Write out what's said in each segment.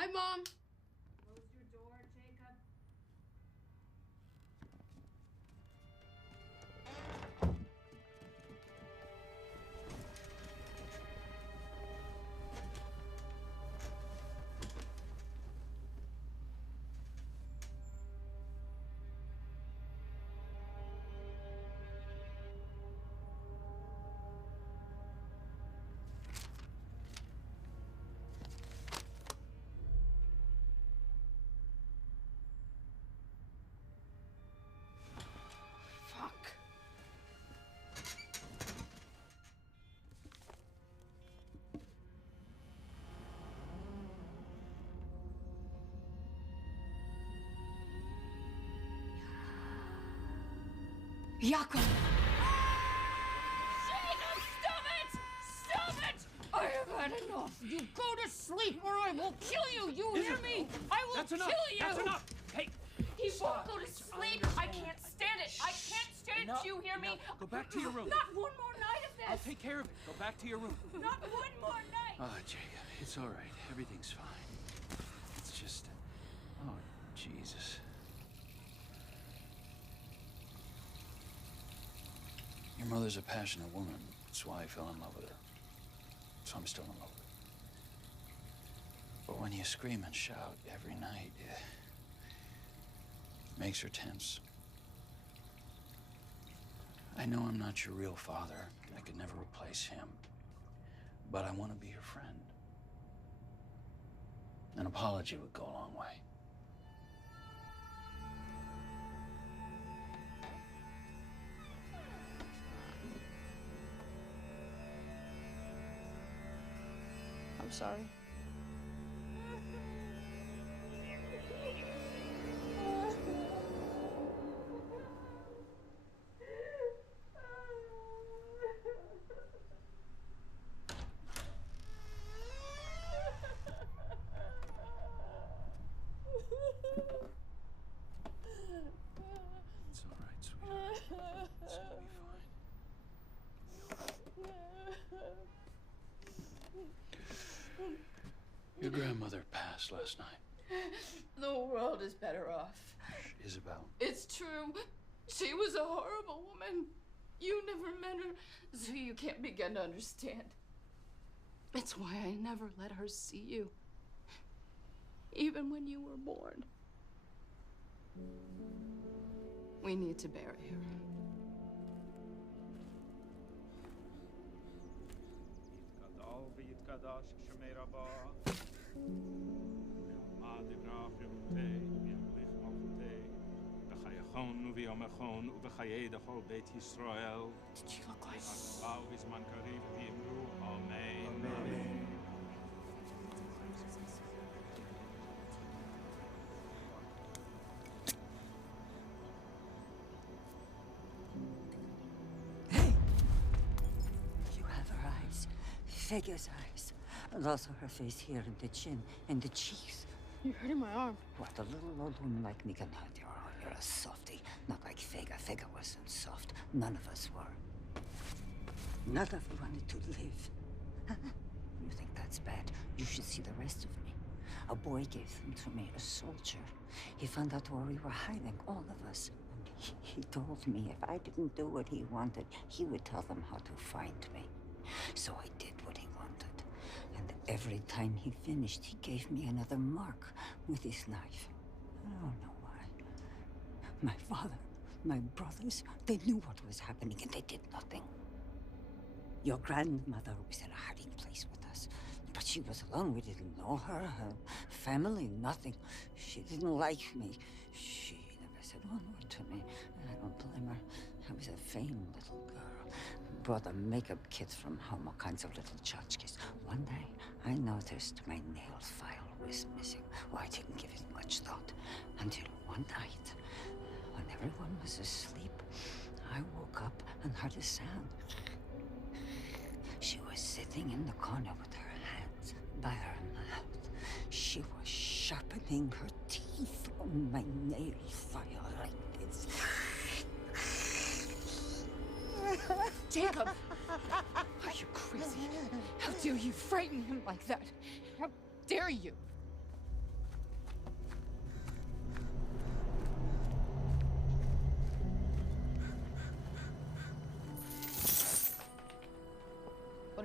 Hi, Mom. Close your door, Jacob. Fuck. Jakob! Jacob, stop it! Stop it! I have had enough. You go to sleep or I will kill you. You hear me? I will That's kill enough! you. That's enough! Hey! He won't go to sleep. I can't stand it. I can't stand it. Do you hear me? Go back to your room. Not one more night of this. I'll take care of it. Go back to your room. Not one more night. Oh, Jacob, it's all right. Everything's fine. It's just... Oh, Jesus. Your mother's a passionate woman. That's why I fell in love with her. So I'm still in love with her. But when you scream and shout every night, it makes her tense. I know I'm not your real father. I could never replace him. But I want to be your friend. An apology would go a long way. I'm sorry. It's all right, sweetheart. It's gonna be fine. Your grandmother passed last night. The world is better off. Isabel. It's true. She was a horrible woman. You never met her, so you can't begin to understand. It's why I never let her see you, even when you were born. We need to bury her. Did she look like... You have her eyes, Vega's eyes, and also her face here and the chin and the cheeks. You're hurting my arm. What, a little old woman like me can hurt your arm? You're a softie, not like Vega. Vega wasn't soft. None of us were. None of us wanted to live. You think that's bad? You should see the rest of me. A boy gave them to me, a soldier. He found out where we were hiding, all of us. And he told me if I didn't do what he wanted, he would tell them how to find me. So I did what he wanted. And every time he finished, he gave me another mark with his knife. I don't know why. My father, my brothers, they knew what was happening and they did nothing. Your grandmother was in a hiding place with us, but she was alone. We didn't know her, her family, nothing. She didn't like me. She never said one word to me, and I don't blame her. I was a vain little girl. Brought a makeup kit from home, all kinds of little tchotchkes. One day, I noticed my nail file was missing. Well, I didn't give it much thought until one night, when everyone was asleep, I woke up and heard a sound. She was sitting in the corner with her hands by her mouth. She was sharpening her teeth on my nail file like this. Jacob! Are you crazy? How dare you frighten him like that? How dare you?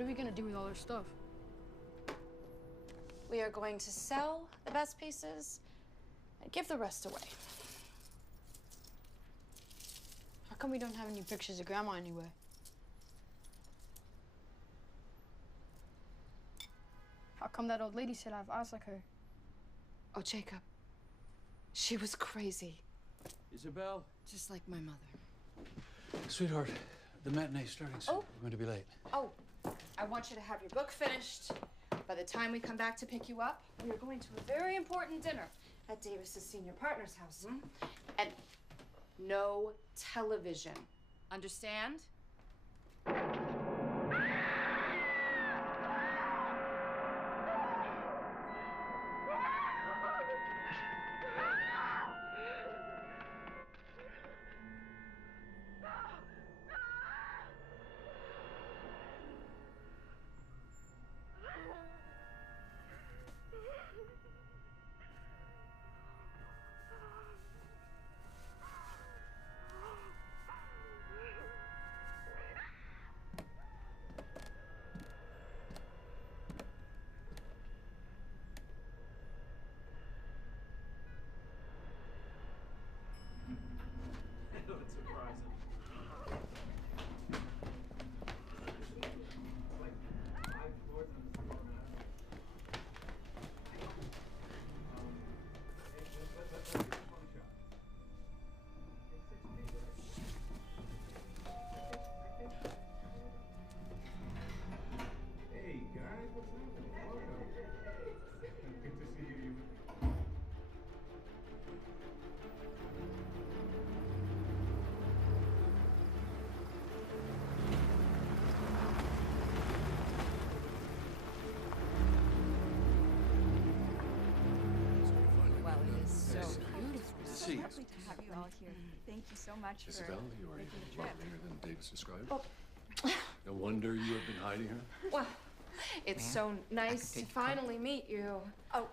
are we gonna do with all our stuff? We are going to sell the best pieces and give the rest away. How come we don't have any pictures of Grandma anywhere? How come that old lady said I have eyes like her? Oh, Jacob. She was crazy. Isabel? Just like my mother. Sweetheart, the matinee's starting soon. Oh. We're going to be late. Oh, I want you to have your book finished. By the time we come back to pick you up, we are going to a very important dinner at Davis's senior partner's house. And no television. Understand? See. Lovely to have you all here. Thank you so much Isabel, you are making even the trip. lovelier than Davis described. Oh. No wonder you have been hiding her. Well, it's so nice to finally meet you. Oh,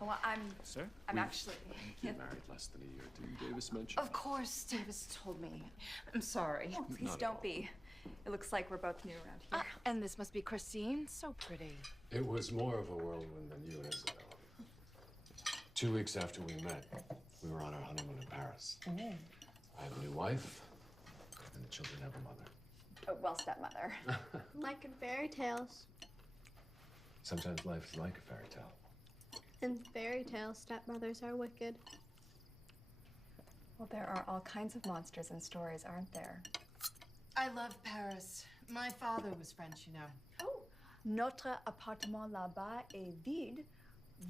well, I'm We've actually been married less than a year. Didn't Davis mention? Of course, Davis told me. I'm sorry. Oh, please Not at don't all. be. It looks like we're both new around here. And this must be Christine. So pretty. It was more of a whirlwind than you and Isabel. 2 weeks after we met, we were on our honeymoon in Paris. I have a new wife, and the children have a mother. Oh, well, stepmother. Like in fairy tales. Sometimes life is like a fairy tale. In fairy tales, stepmothers are wicked. Well, there are all kinds of monsters in stories, aren't there? I love Paris. My father was French, you know. Oh, notre appartement là-bas est vide.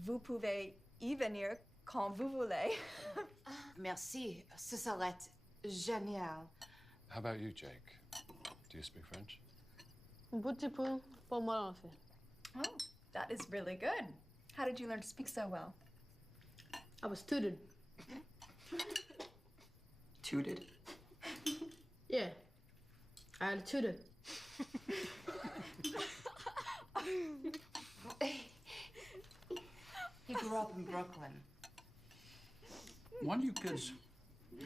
Vous pouvez y venir quand vous voulez. Merci. Ce serait génial. How about you, Jake? Do you speak French? Un petit peu, pas mal en fait. Oh, that is really good. How did you learn to speak so well? I was tutored. Tutored. Yeah, I had a tutor. He grew up in Brooklyn. Why don't you kids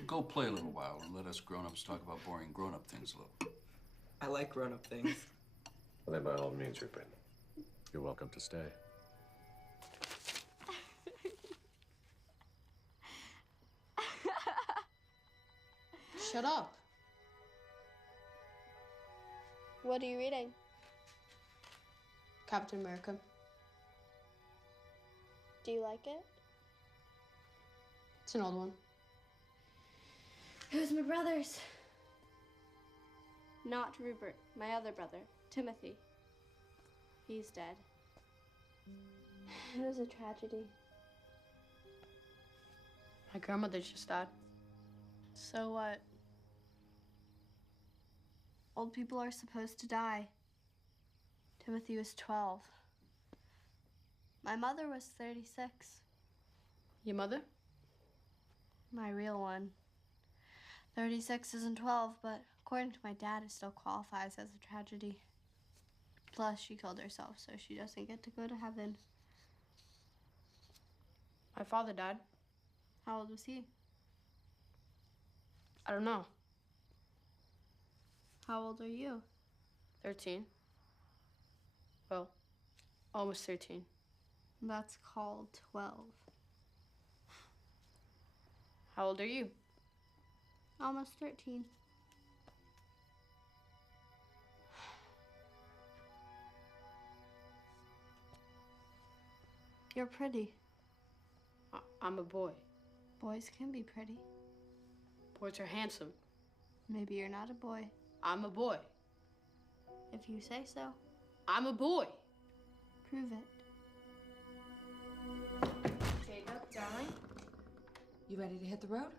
go play a little while and let us grown-ups talk about boring grown-up things a little? I like grown-up things. Well, then by all means, Rupert. You're welcome to stay. Shut up. What are you reading? Captain America. Do you like it? It's an old one. It was my brother's. Not Rupert, my other brother, Timothy. He's dead. It was a tragedy. My grandmother just died. So what? Old people are supposed to die. Timothy was 12. My mother was 36. Your mother? My real one. 36 isn't 12, but according to my dad, it still qualifies as a tragedy. Plus, she killed herself, so she doesn't get to go to heaven. My father died. How old was he? I don't know. How old are you? 13. Well, almost 13. That's called 12. How old are you? Almost 13. You're pretty. I'm a boy. Boys can be pretty. Boys are handsome. Maybe you're not a boy. I'm a boy. If you say so. I'm a boy. Prove it. Jacob, darling, you ready to hit the road?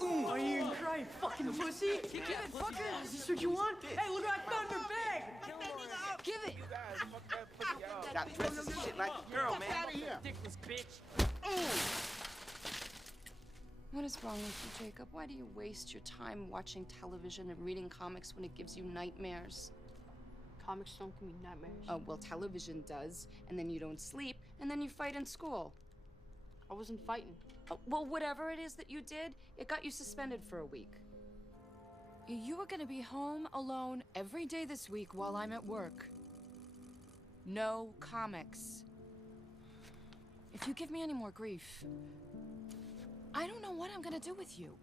Are you crying, fucking pussy? Give it, fucker! Is this what you want? Hey, look at my thunder bag! Give it! Stop twisting some shit like a girl, man. Get out of here! Ridiculous bitch! What is wrong with you, Jacob? Why do you waste your time watching television and reading comics when it gives you nightmares? Comics don't give me nightmares. Oh, well, television does. And then you don't sleep, and then you fight in school. I wasn't fighting. Oh, well, whatever it is that you did, it got you suspended for a week. You are gonna be home alone every day this week while I'm at work. No comics. If you give me any more grief, I don't know what I'm gonna do with you.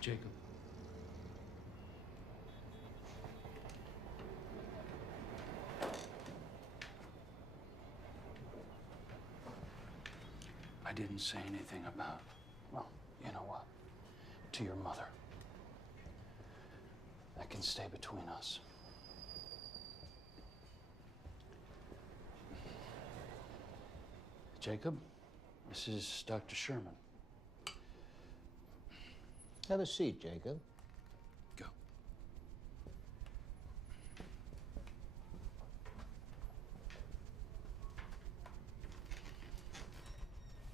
Jacob. I didn't say anything about, well, you know what, to your mother. That can stay between us. Jacob, this is Dr. Sherman. Have a seat, Jacob. Go.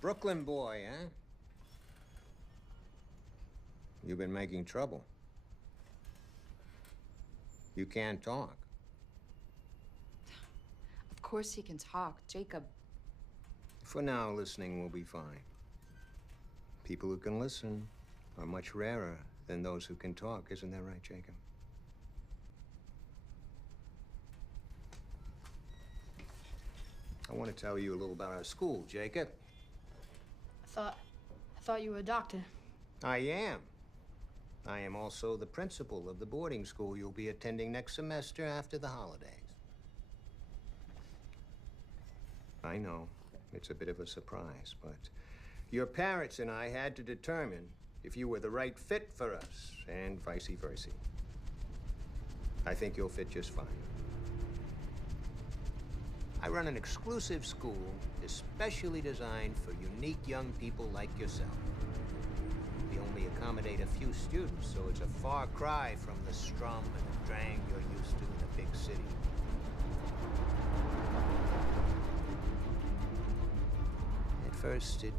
Brooklyn boy, huh? You've been making trouble. You can't talk. Of course he can talk, Jacob. For now, listening will be fine. People who can listen are much rarer than those who can talk. Isn't that right, Jacob? I want to tell you a little about our school, Jacob. I thought you were a doctor. I am. I am also the principal of the boarding school you'll be attending next semester after the holidays. I know, it's a bit of a surprise, but your parents and I had to determine if you were the right fit for us, and vice versa. I think you'll fit just fine. I run an exclusive school especially designed for unique young people like yourself. We only accommodate a few students, so it's a far cry from the strum and the drang you're used to in a big city. At first, it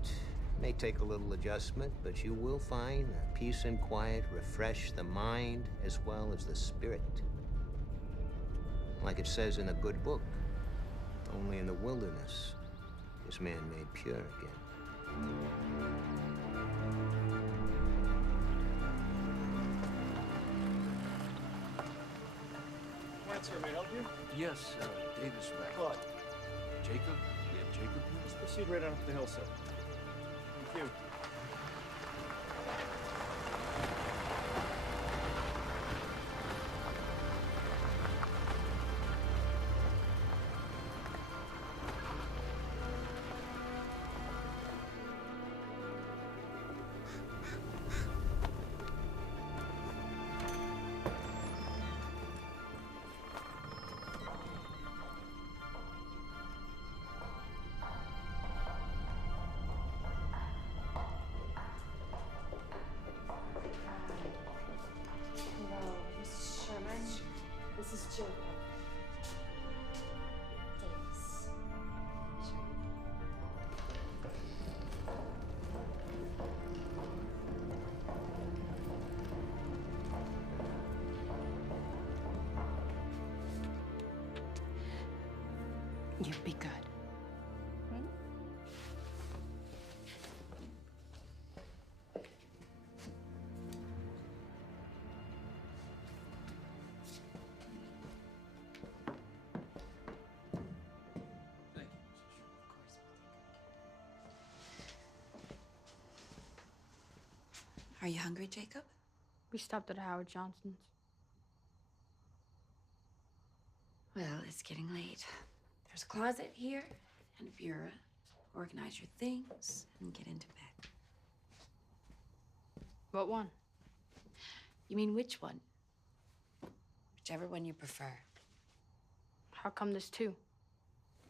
may take a little adjustment, but you will find that peace and quiet refresh the mind as well as the spirit. Like it says in a good book, only in the wilderness is man made pure again. Sir, may I help you? Yes, Davis back. Claude. Jacob? We have Jacob here? Let's proceed right on up the hill, sir. Thank you. This is Jacob. Davis. You'd be good. Are you hungry, Jacob? We stopped at Howard Johnson's. Well, it's getting late. There's a closet here and a bureau. Organize your things and get into bed. What one? You mean which one? Whichever one you prefer. How come there's two?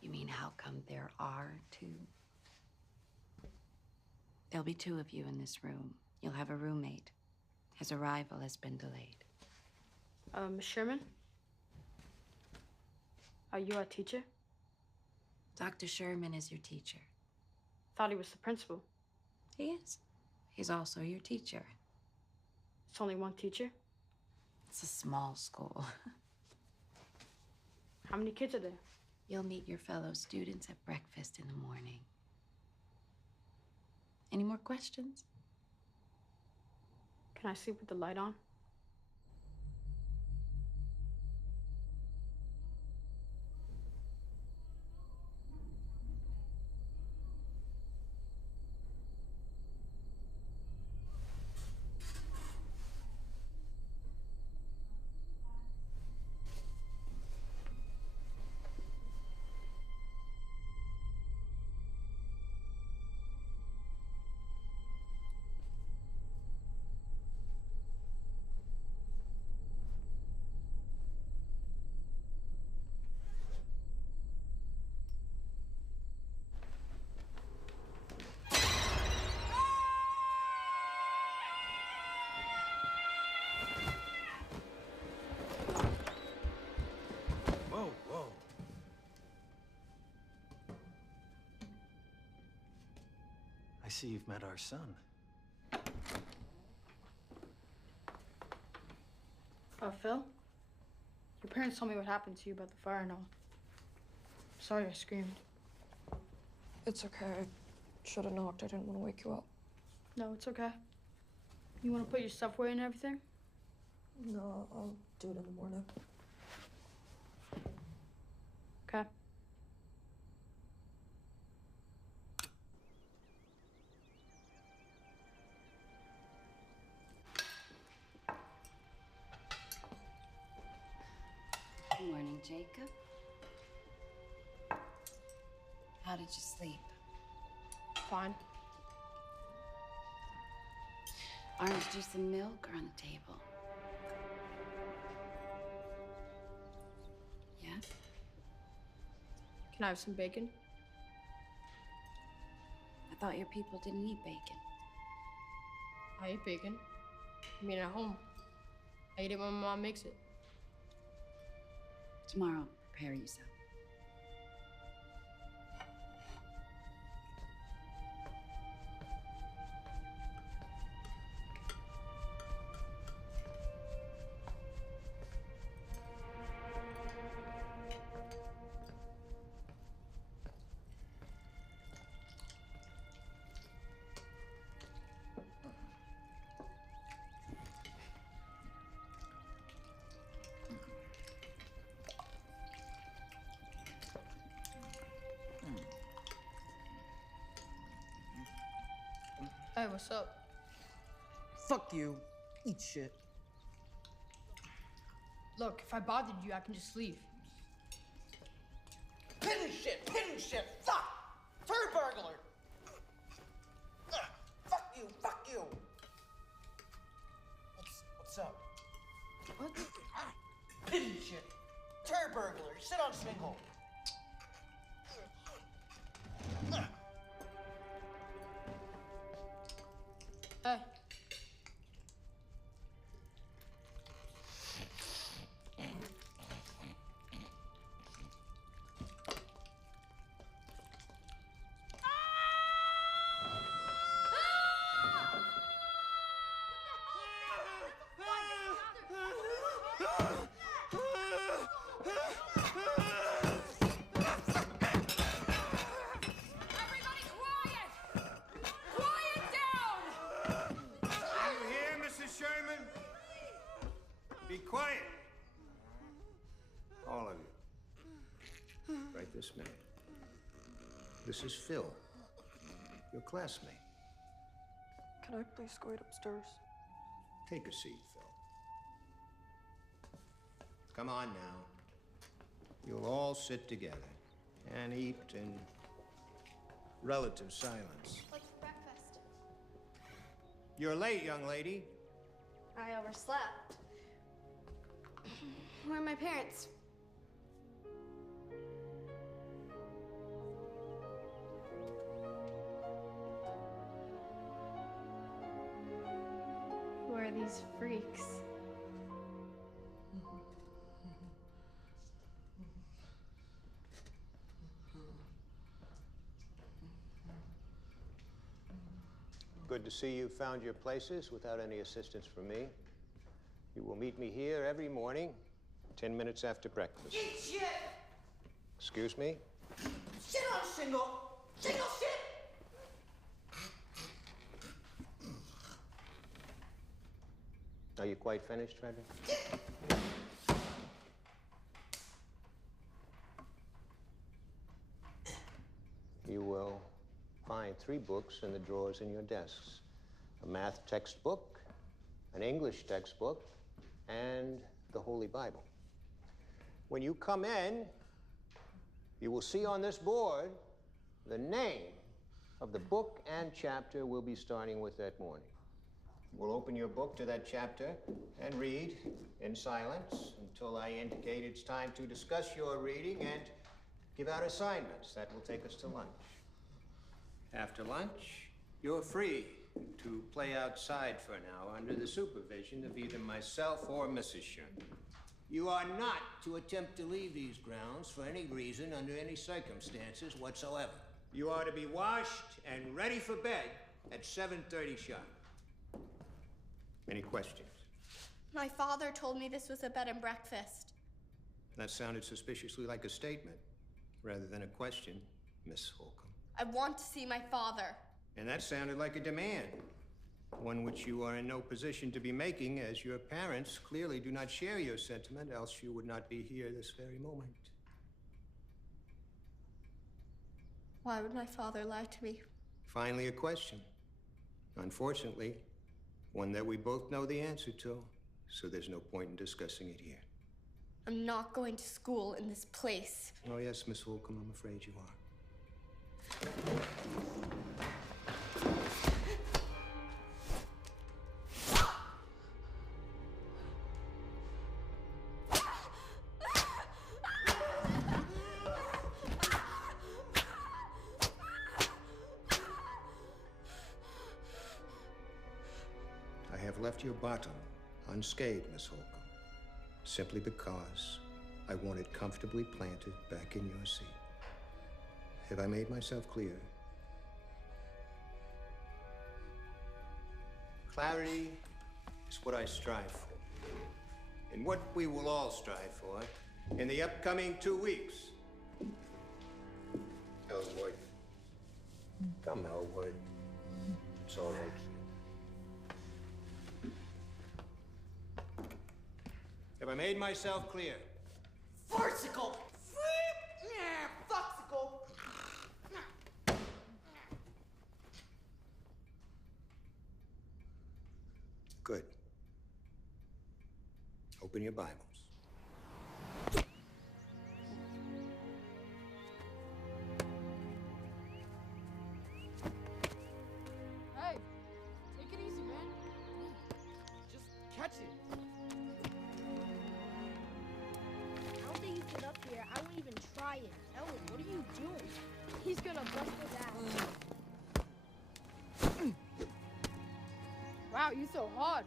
You mean how come there are two? There'll be two of you in this room. You'll have a roommate. His arrival has been delayed. Miss Sherman? Are you our teacher? Dr. Sherman is your teacher. Thought he was the principal. He is. He's also your teacher. It's only one teacher? It's a small school. How many kids are there? You'll meet your fellow students at breakfast in the morning. Any more questions? Can I sleep with the light on? I see you've met our son. Phil? Your parents told me what happened to you about the fire and all. Sorry I screamed. It's okay. I should have knocked. I didn't want to wake you up. No, it's okay. You want to put your stuff away and everything? No, I'll do it in the morning. Okay. Good morning, Jacob. How did you sleep? Fine. Orange juice and milk are on the table. Yes? Can I have some bacon? I thought your people didn't eat bacon. I eat bacon. I mean, at home. I eat it when my mom makes it. Tomorrow, prepare you some. Hey, what's up? Fuck you. Eat shit. Look, if I bothered you, I can just leave. Hidden shit! Hidden shit! Fuck! Turd burglar! Fuck you! Fuck you! What's up? What? Hidden shit! Turd burglar! Sit on single! Hey. Be quiet. All of you. Right this minute. This is Phil, your classmate. Can I please go wait upstairs? Take a seat, Phil. Come on now. You'll all sit together and eat in relative silence. What's for breakfast? You're late, young lady. I overslept. Where are my parents? Who are these freaks? Good to see you found your places without any assistance from me. You will meet me here every morning, 10 minutes after breakfast. Eat shit! Excuse me? Shit on a shingle! Shingle shit! Are you quite finished, Frederick? You will find 3 books in the drawers in your desks. A math textbook, an English textbook, and the Holy Bible. When you come in, you will see on this board the name of the book and chapter we'll be starting with that morning. You will open your book to that chapter and read in silence until I indicate it's time to discuss your reading and give out assignments. That will take us to lunch. After lunch, you're free to play outside for now under the supervision of either myself or Mrs. Shun. You are not to attempt to leave these grounds for any reason under any circumstances whatsoever. You are to be washed and ready for bed at 7:30 sharp. Any questions? My father told me this was a bed and breakfast. That sounded suspiciously like a statement rather than a question, Miss Holcomb. I want to see my father. And that sounded like a demand, one which you are in no position to be making, as your parents clearly do not share your sentiment, else you would not be here this very moment. Why would my father lie to me? Finally, a question. Unfortunately, one that we both know the answer to, so there's no point in discussing it here. I'm not going to school in this place. Oh, yes, Miss Holcomb, I'm afraid you are. I have left your bottom unscathed, Miss Holcomb, simply because I want it comfortably planted back in your seat. Have I made myself clear? Clarity is what I strive for, and what we will all strive for in the upcoming 2 weeks. Elwood. Come, Elwood. It's all right. Have I made myself clear? Farcical! Yeah, foxical! Good. Open your Bibles. Hey, take it easy, man. Just catch it. I don't think he's get up here. I won't even try it. Ellen, what are you doing? He's gonna bust his ass. Wow, you so hard.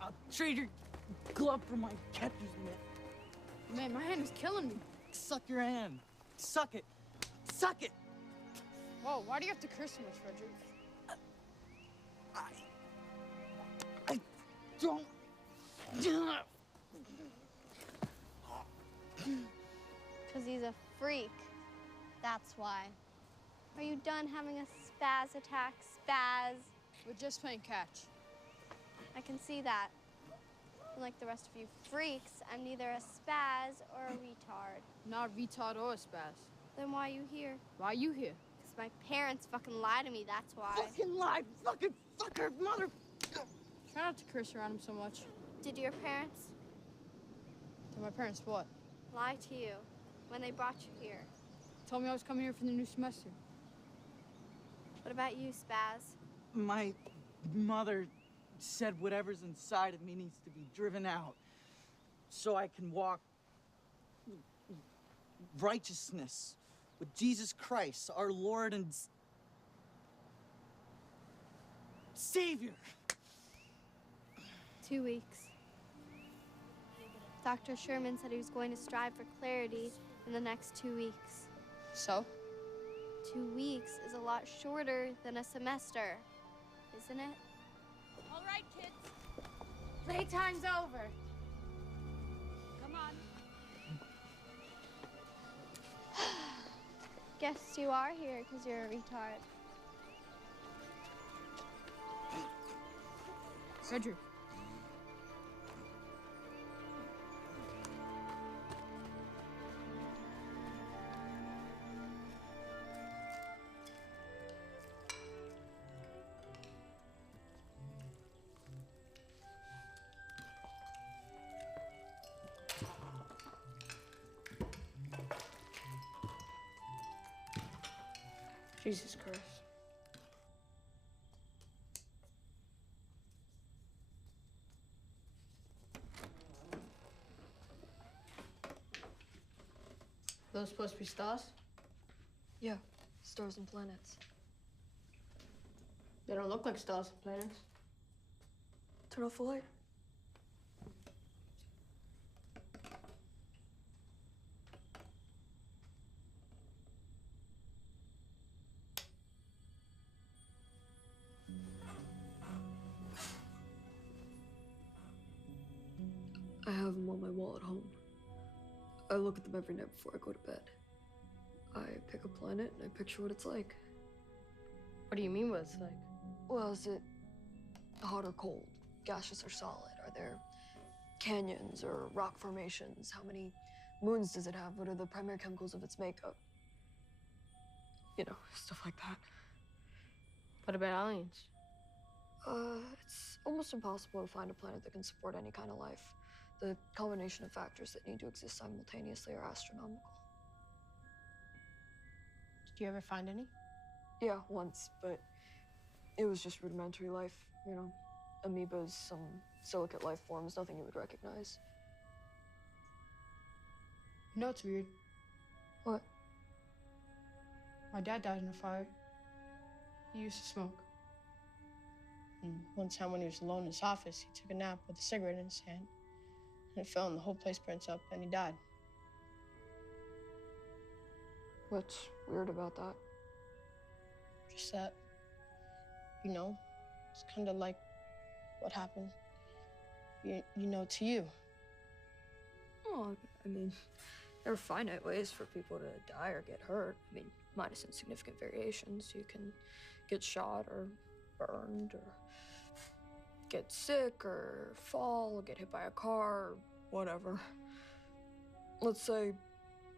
I'll trade your glove for my catcher's mitt. Man, my hand is killing me. Suck your hand. Suck it. Suck it. Whoa, why do you have to curse so much, Frederick? I don't. Because he's a freak. That's why. Are you done having a spaz attack, spaz? We're just playing catch. I can see that. Like the rest of you freaks, I'm neither a spaz or a retard. Not a retard or a spaz. Then why are you here? Why are you here? Because my parents fucking lie to me, that's why. Fucking lie! Fucking fucker, mother... Try not to curse around him so much. Did your parents? Did my parents what? Lie to you when they brought you here. Told me I was coming here for the new semester. What about you, spaz? My mother said whatever's inside of me needs to be driven out so I can walk righteousness with Jesus Christ, our Lord and Savior. 2 weeks. Dr. Sherman said he was going to strive for clarity in the next 2 weeks. So? 2 weeks is a lot shorter than a semester, isn't it? All right, kids. Playtime's over. Come on. Guess you are here because you're a retard. Cedric. Jesus Christ. Those supposed to be stars? Yeah, stars and planets. They don't look like stars and planets. Turn off the light. I have them on my wall at home. I look at them every night before I go to bed. I pick a planet and I picture what it's like. What do you mean what it's like? Well, is it hot or cold? Gaseous or solid? Are there canyons or rock formations? How many moons does it have? What are the primary chemicals of its makeup? You know, stuff like that. What about aliens? It's almost impossible to find a planet that can support any kind of life. The combination of factors that need to exist simultaneously are astronomical. Did you ever find any? Yeah, once, but it was just rudimentary life, you know. Amoebas, some silicate life forms, nothing you would recognize. You know it's weird. What? My dad died in a fire. He used to smoke. And one time when he was alone in his office, he took a nap with a cigarette in his hand. And it fell and the whole place burnt up and he died. What's weird about that? Just that, you know, it's kind of like what happened, you know, to you. Oh, I mean, there are finite ways for people to die or get hurt. I mean, minus insignificant variations. You can get shot or burned or get sick or fall or get hit by a car or whatever. Let's say,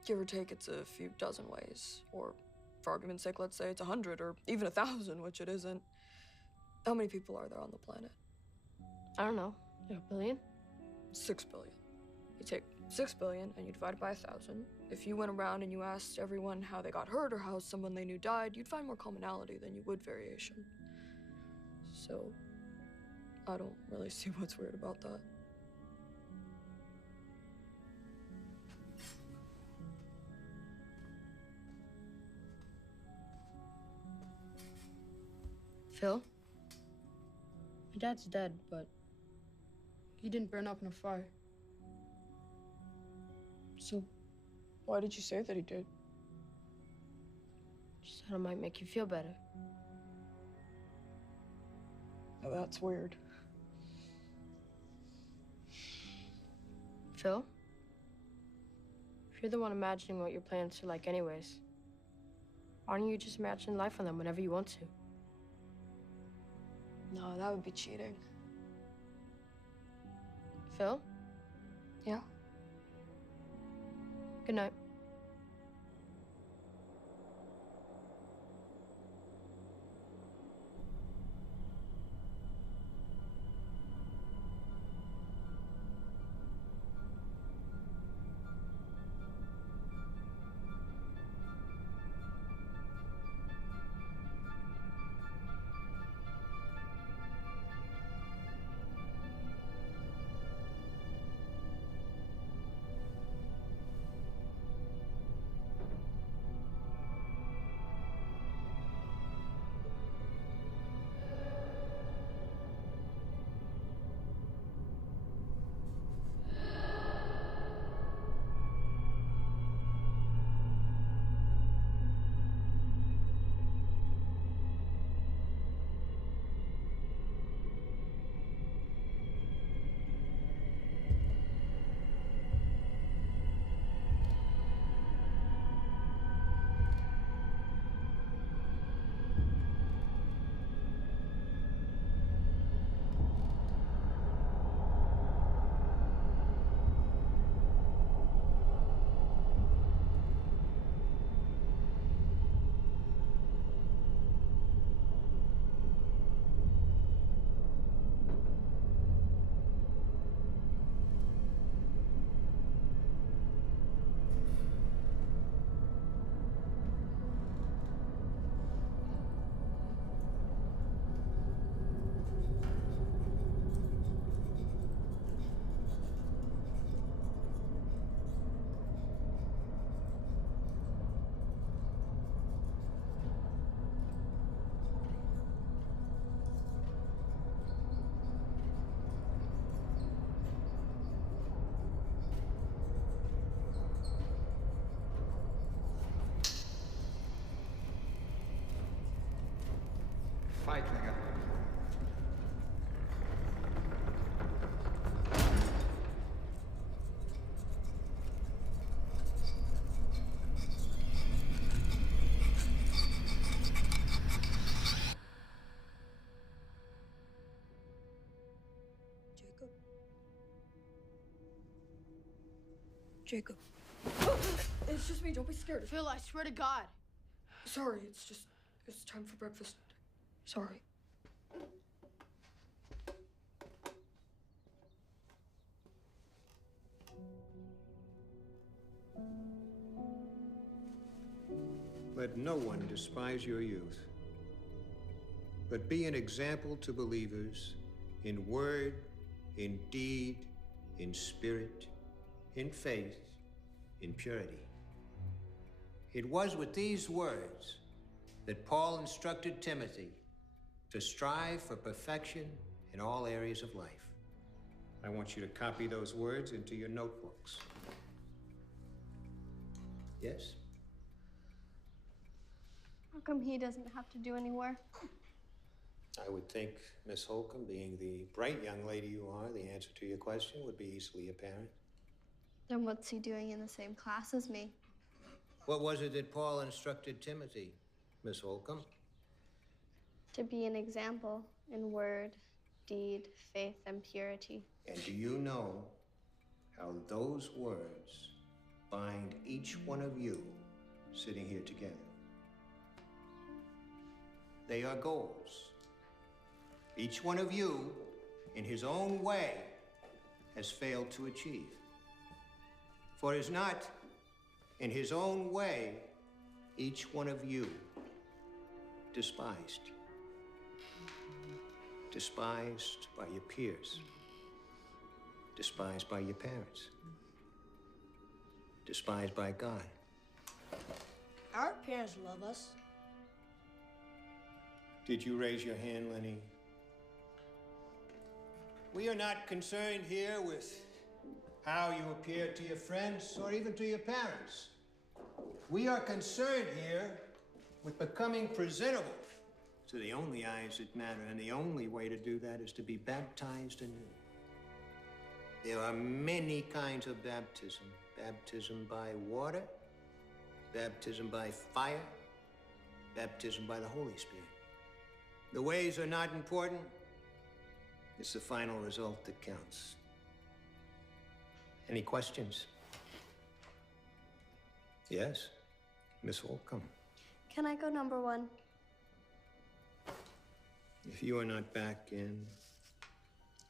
give or take, it's a few dozen ways. Or, for argument's sake, let's say it's 100 or even 1,000, which it isn't. How many people are there on the planet? I don't know. Like a billion? 6 billion. You take 6 billion and you divide it by 1,000. If you went around and you asked everyone how they got hurt or how someone they knew died, you'd find more commonality than you would variation. So, I don't really see what's weird about that. Phil? My dad's dead, but he didn't burn up in a fire. So, why did you say that he did? Just thought it might make you feel better. Oh, that's weird. Phil? If you're the one imagining what your planets are like anyways, why don't you just imagine life on them whenever you want to? No, that would be cheating. Phil? Yeah? Good night. fight, nigga. Jacob. It's just me, don't be scared. Phil, I swear to God. Sorry, it's time for breakfast. Sorry. Let no one despise your youth, but be an example to believers in word, in deed, in spirit, in faith, in purity. It was with these words that Paul instructed Timothy to strive for perfection in all areas of life. I want you to copy those words into your notebooks. Yes? How come he doesn't have to do any work? I would think, Miss Holcomb, being the bright young lady you are, the answer to your question would be easily apparent. Then what's he doing in the same class as me? What was it that Paul instructed Timothy, Miss Holcomb? To be an example in word, deed, faith, and purity. And do you know how those words bind each one of you sitting here together? They are goals. Each one of you, in his own way, has failed to achieve. For it is not in his own way each one of you despised. Despised by your peers. Despised by your parents. Despised by God. Our parents love us. Did you raise your hand, Lenny? We are not concerned here with how you appear to your friends or even to your parents. We are concerned here with becoming presentable to the only eyes that matter, and the only way to do that is to be baptized anew. There are many kinds of baptism. Baptism by water, baptism by fire, baptism by the Holy Spirit. The ways are not important. It's the final result that counts. Any questions? Yes, Miss Holcomb. Can I go number one? If you are not back in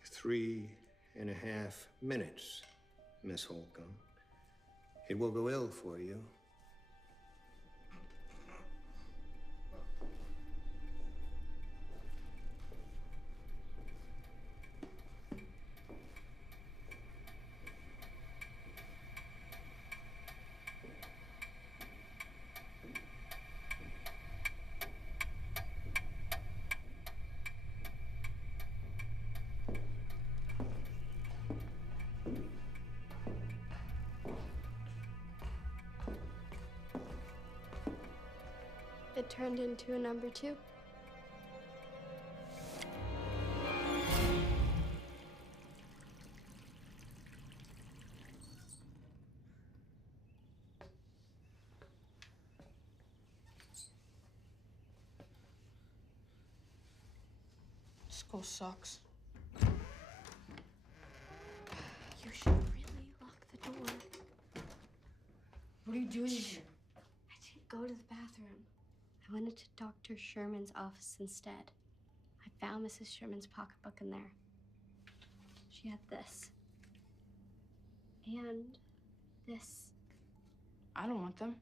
3.5 minutes, Miss Holcomb, it will go ill for you. It turned into a number two. School sucks. You should really lock the door. What are you doing here? I didn't go to the bathroom. I went into Dr. Sherman's office instead. I found Mrs. Sherman's pocketbook in there. She had this. And this. I don't want them.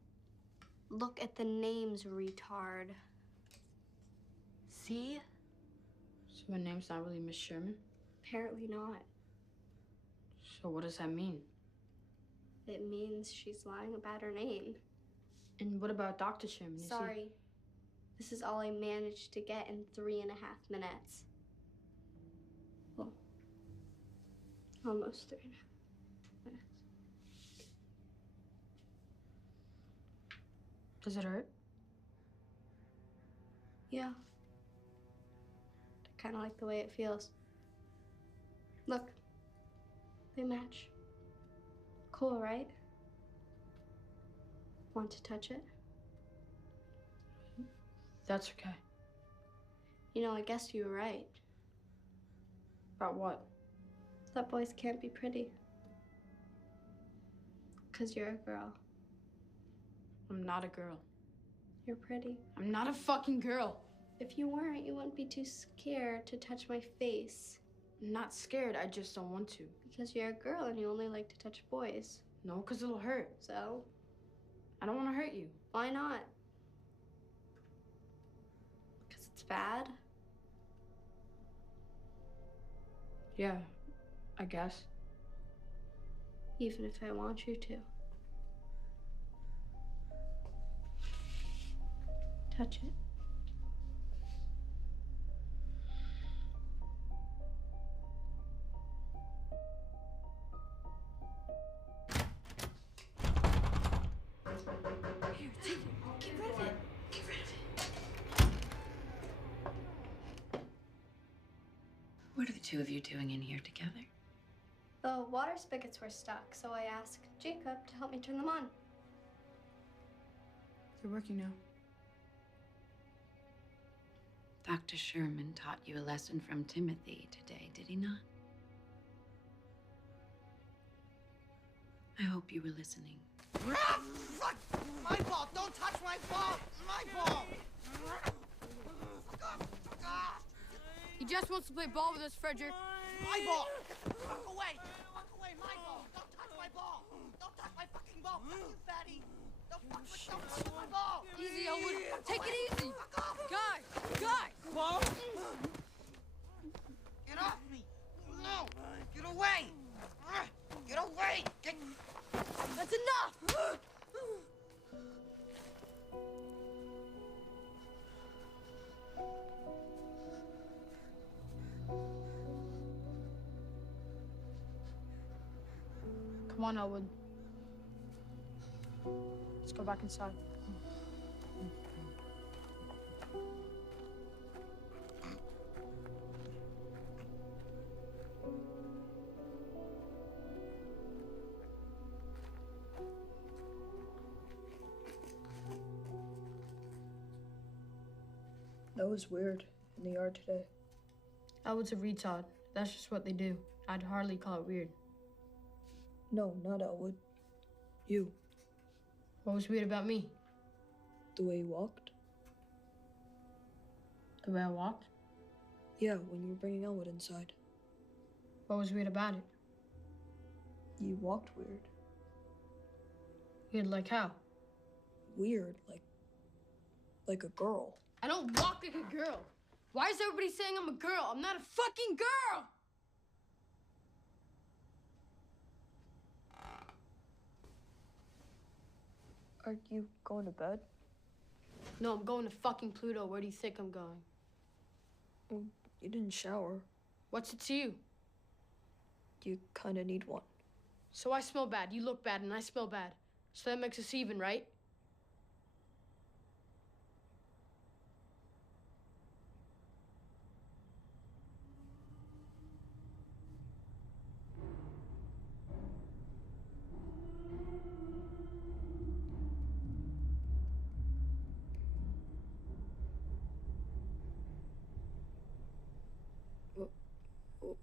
Look at the names, retard. See? So my name's not really Miss Sherman? Apparently not. So what does that mean? It means she's lying about her name. And what about Dr. Sherman? Is Sorry. This is all I managed to get in 3.5 minutes. Well, almost 3.5 minutes. Does it hurt? Yeah. kind of like the way it feels. Look, they match. Cool, right? Want to touch it? That's okay. You know, I guess you were right. About what? That boys can't be pretty. 'Cause you're a girl. I'm not a girl. You're pretty. I'm not a fucking girl. If you weren't, you wouldn't be too scared to touch my face. I'm not scared, I just don't want to. Because you're a girl and you only like to touch boys. No, because it'll hurt. So? I don't want to hurt you. Why not? Because it's bad? Yeah, I guess. Even if I want you to. Touch it. Here, take it. Get rid of it. Get rid of it. What are the two of you doing in here together? The water spigots were stuck, so I asked Jacob to help me turn them on. They're working now. Dr. Sherman taught you a lesson from Timothy today, did he not? I hope you were listening. Fuck! My ball! Don't touch my ball! My ball! He just wants to play ball with us, Frederick. My ball! Walk away! Walk away! My ball! Don't touch my ball! Don't touch my fucking ball! Fuck you, fatty! Don't touch my ball! Easy, Elwood. Take it easy. Fuck off! Guy! Ball? Get off me! No! Get away! Get away! Get... That's enough! Come on, Elwood. Let's go back inside. That was weird in the yard today. Elwood's a retard. That's just what they do. I'd hardly call it weird. No, not Elwood. You. What was weird about me? The way you walked. The way I walked? Yeah, when you were bringing Elwood inside. What was weird about it? You walked weird. Weird like how? Weird, like a girl. I don't walk like a girl. Why is everybody saying I'm a girl? I'm not a fucking girl! Are you going to bed? No, I'm going to fucking Pluto. Where do you think I'm going? Well, you didn't shower. What's it to you? You kind of need one. So I smell bad, you look bad, and I smell bad. So that makes us even, right?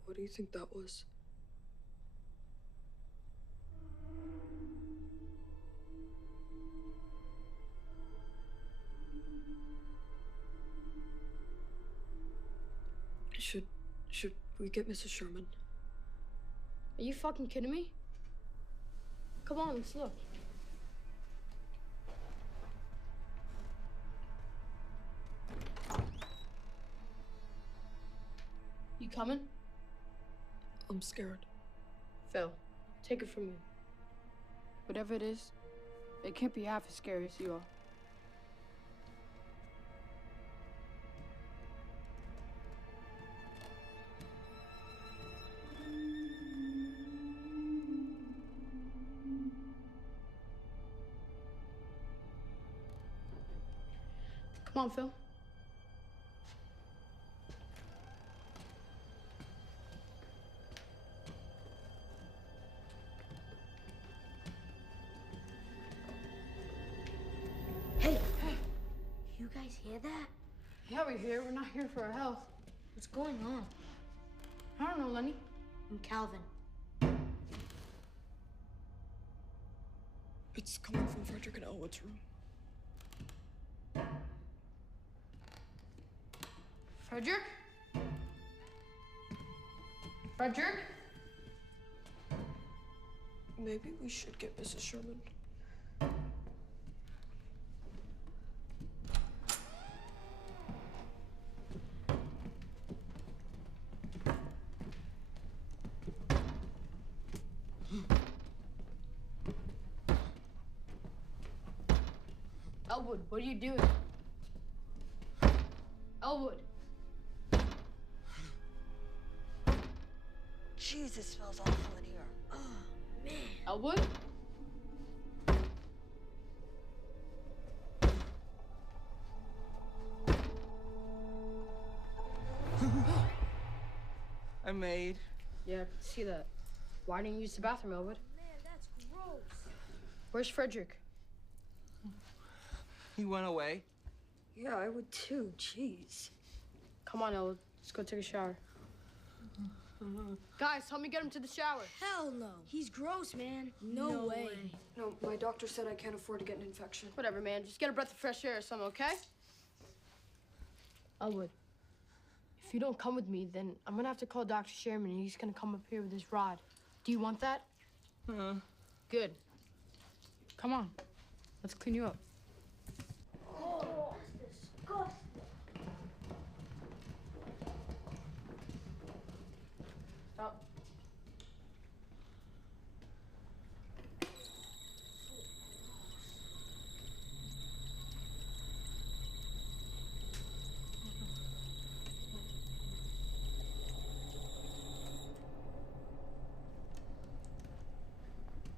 What do you think that was? Should we get Mrs. Sherman? Are you fucking kidding me? Come on, let's look. You coming? I'm scared. Phil, take it from me. Whatever it is, it can't be half as scary as you are. Come on, Phil. guys hear that? Yeah, we're here. We're not here for our health. What's going on? I don't know, Lenny. I'm Calvin. It's coming from Frederick and Elwood's room. Frederick? Frederick? Maybe we should get Mrs. Sherman. Elwood, what are you doing? Elwood. Jesus, smells awful in here. Oh, man. Elwood? I made. Yeah, I can see that. Why didn't you use the bathroom, Elwood? Man, that's gross. Where's Frederick? He went away. Yeah, I would too. Jeez. Come on, Elwood. Let's go take a shower. Guys, help me get him to the shower. Hell no. He's gross, man. No way. No, my doctor said I can't afford to get an infection. Whatever, man. Just get a breath of fresh air or something, okay? Elwood, if you don't come with me, then I'm gonna have to call Dr. Sherman and he's gonna come up here with his rod. Do you want that? Good. Come on. Let's clean you up. Oh, that's disgusting. Stop.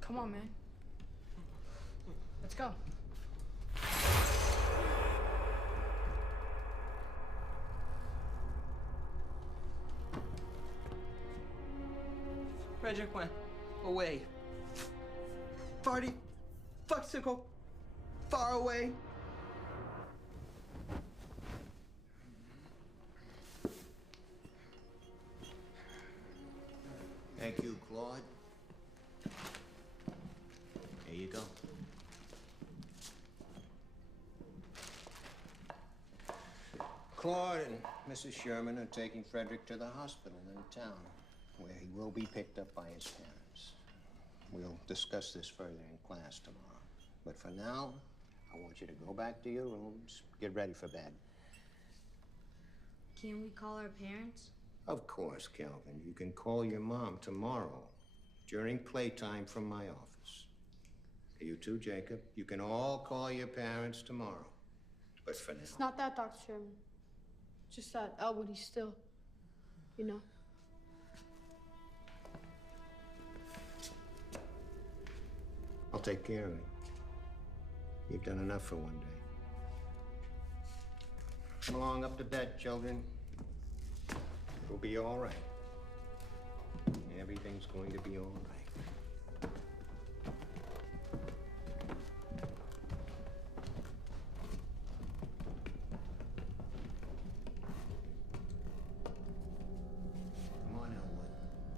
Come on, man. Let's go. Frederick went away. Farty, fucksicle, far away. Thank you, Claude. Here you go. Claude and Mrs. Sherman are taking Frederick to the hospital in town, where he will be picked up by his parents. We'll discuss this further in class tomorrow. But for now, I want you to go back to your rooms, get ready for bed. Can we call our parents? Of course, Calvin. You can call your mom tomorrow during playtime from my office. You too, Jacob. You can all call your parents tomorrow. But for now... It's not that, Dr. Sherman. Just that Elwood, he's still, you know. I'll take care of it. You've done enough for one day. Come along up to bed, children. It'll be all right. Everything's going to be all right. Come on, Elwood.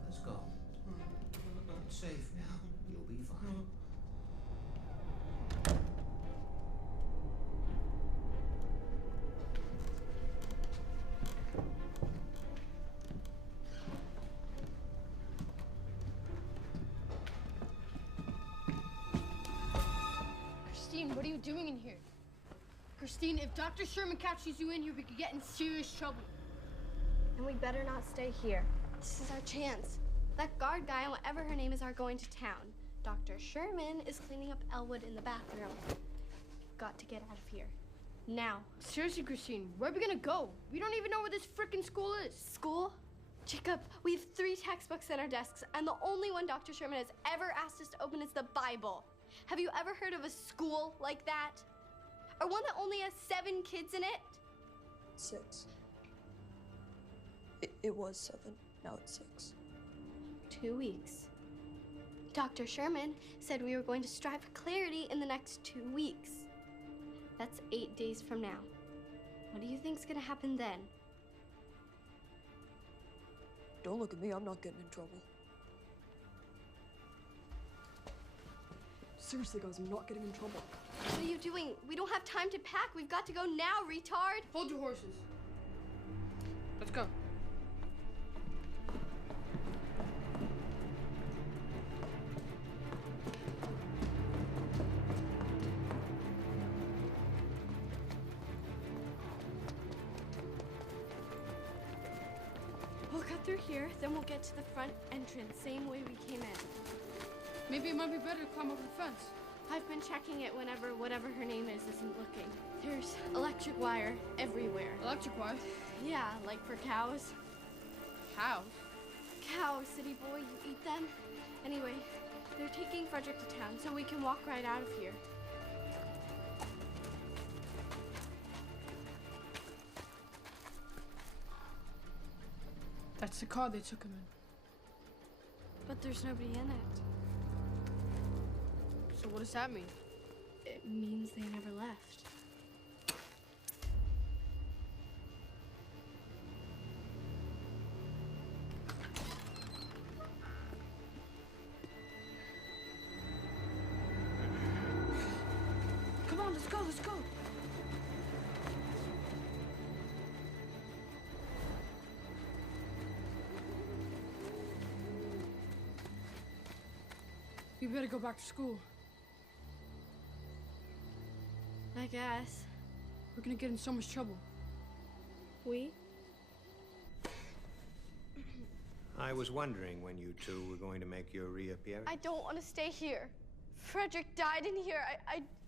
Let's go. It's safe now. You'll be fine. Christine, what are you doing in here? Christine, if Dr. Sherman catches you in here, we could get in serious trouble. And we better not stay here. This is our chance. That guard guy and whatever her name is are going to town. Dr. Sherman is cleaning up Elwood in the bathroom. Got to get out of here. Now. Seriously, Christine, where are we gonna go? We don't even know where this frickin' school is. School? Jacob, we have 3 textbooks in our desks, and the only one Dr. Sherman has ever asked us to open is the Bible. Have you ever heard of a school like that? Or one that only has 7 kids in it? 6. It was 7. Now it's 6. 2 weeks. Dr. Sherman said we were going to strive for clarity in the next 2 weeks. That's 8 days from now. What do you think's gonna happen then? Don't look at me, I'm not getting in trouble. Seriously, guys, I'm not getting in trouble. What are you doing? We don't have time to pack. We've got to go now, retard. Hold your horses. Let's go. We'll cut through here, then we'll get to the front entrance, same way we came in. Maybe it might be better to climb over the fence. I've been checking it whenever whatever her name is isn't looking. There's electric wire everywhere. Electric wire? Yeah, like for cows. Cows? Cows, city boy, you eat them? Anyway, they're taking Frederick to town, so we can walk right out of here. That's the car they took him in. But there's nobody in it. So what does that mean? It means they never left. Come on, let's go, let's go. You better go back to school. I guess. We're gonna get in so much trouble. We? I was wondering when you two were going to make your reappearance. I don't want to stay here. Frederick died in here.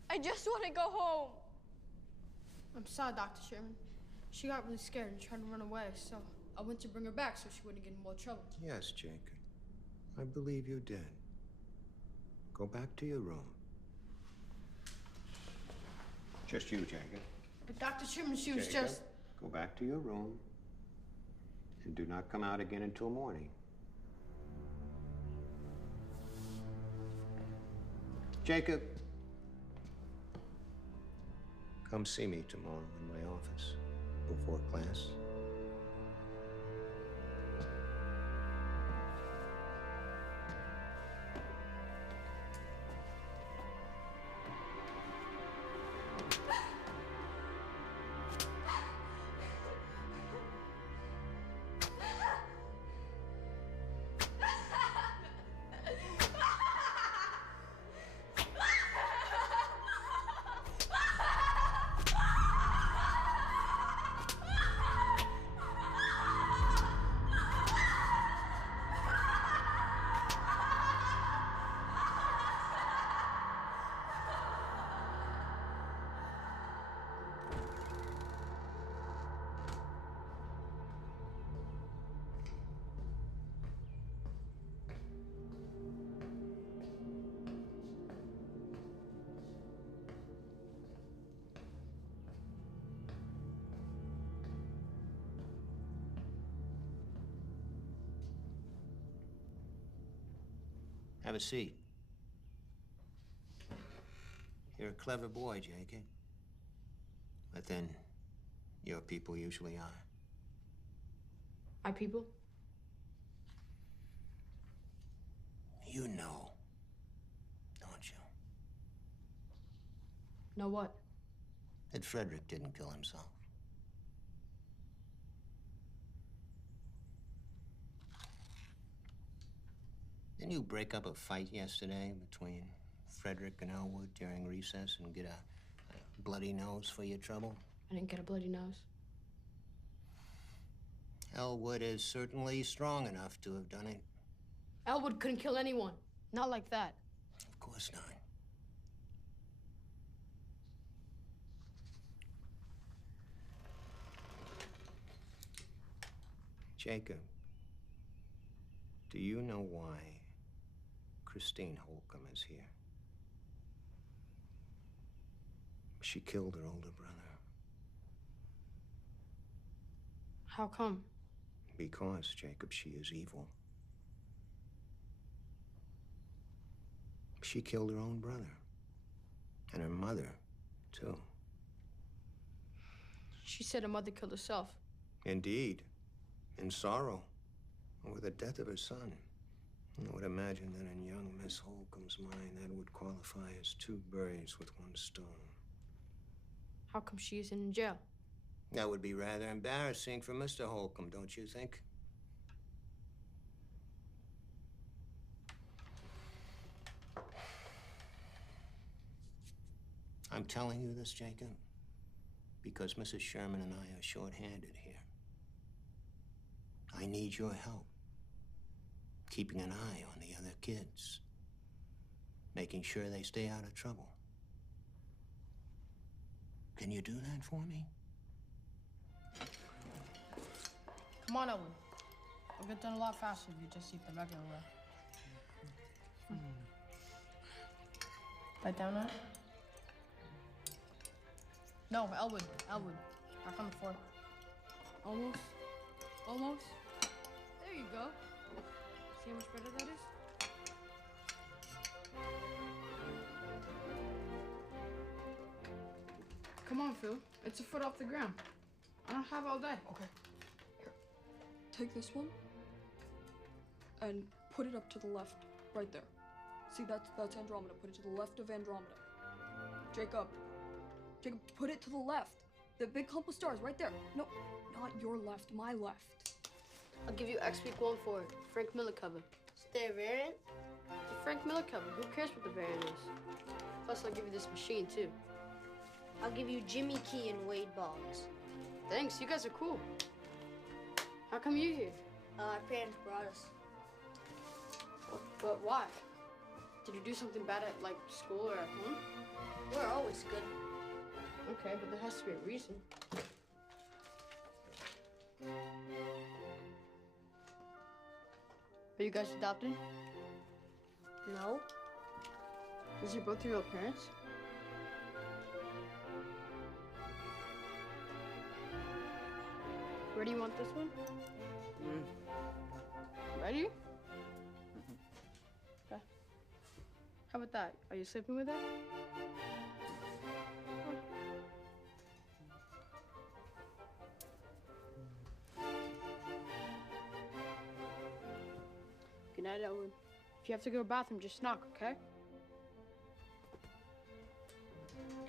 I just want to go home. I'm sorry, Dr. Sherman. She got really scared and tried to run away, so I went to bring her back so she wouldn't get in more trouble. Yes, Jacob. I believe you did. Go back to your room. Just you, Jacob. But Dr. Sherman, she was Jacob, just... Go back to your room and do not come out again until morning. Jacob, come see me tomorrow in my office before class. Have a seat. You're a clever boy, Jacob. But then, your people usually are. My people? You know, don't you? Know what? That Frederick didn't kill himself. Didn't you break up a fight yesterday between Frederick and Elwood during recess and get a bloody nose for your trouble? I didn't get a bloody nose. Elwood is certainly strong enough to have done it. Elwood couldn't kill anyone. Not like that. Of course not. Jacob, do you know why Christine Holcomb is here? She killed her older brother. How come? Because, Jacob, she is evil. She killed her own brother. And her mother, too. She said her mother killed herself. Indeed. In sorrow. Over the death of her son. I would imagine that in young Miss Holcomb's mind, that would qualify as 2 birds with 1 stone. How come she isn't in jail? That would be rather embarrassing for Mr. Holcomb, don't you think? I'm telling you this, Jacob, because Mrs. Sherman and I are short-handed here. I need your help, keeping an eye on the other kids, making sure they stay out of trouble. Can you do that for me? Come on, Owen. We'll get done a lot faster if you just eat the regular way. Bite down on it? No, Elwood. Back on the floor. Almost. There you go. See how much better that is? Come on, Phil. It's a foot off the ground. I don't have all day. Okay. Here. Take this one and put it up to the left, right there. See, that's Andromeda. Put it to the left of Andromeda. Jacob, put it to the left. The big clump of stars, right there. No, not your left, my left. I'll give you X week 1 for it. Frank Miller cover. Is there a variant? The Frank Miller cover. Who cares what the variant is? Plus, I'll give you this machine, too. I'll give you Jimmy Key and Wade Boggs. Thanks, you guys are cool. How come you're here? Our parents brought us. But why? Did you do something bad at, like, school or at home? We're always good. Okay, but there has to be a reason. Are you guys adopted? No. These are both your real parents? Where do you want this one? Ready? Okay. How about that? Are you sleeping with it? Good night, Elwood. If you have to go to the bathroom, just knock, okay?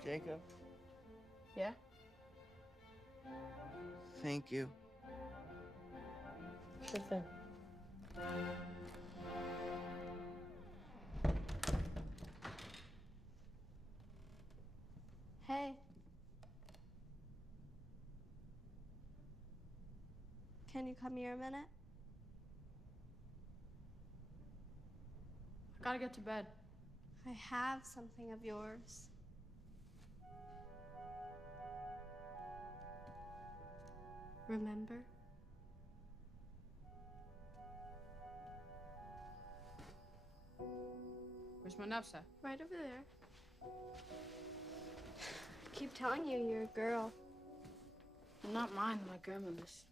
Jacob, Yeah? thank you. Sure thing. Hey. Can you come here a minute? I gotta get to bed. I have something of yours. Remember? Where's my knapsack? Right over there. I keep telling you you're a girl. I'm not mine, my grandmother's.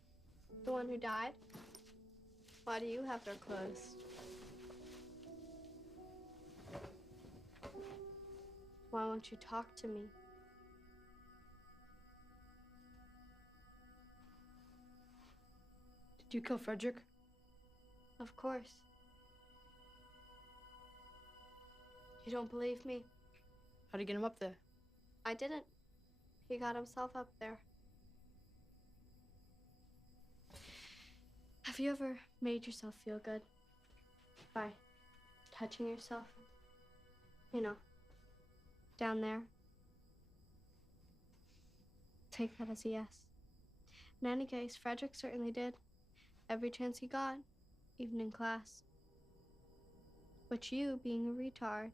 The one who died? Why do you have their clothes? Why won't you talk to me? Did you kill Frederick? Of course. You don't believe me? How'd you get him up there? I didn't. He got himself up there. Have you ever made yourself feel good by touching yourself? You know, down there. Take that as a yes. In any case, Frederick certainly did. Every chance he got, even in class. But you, being a retard,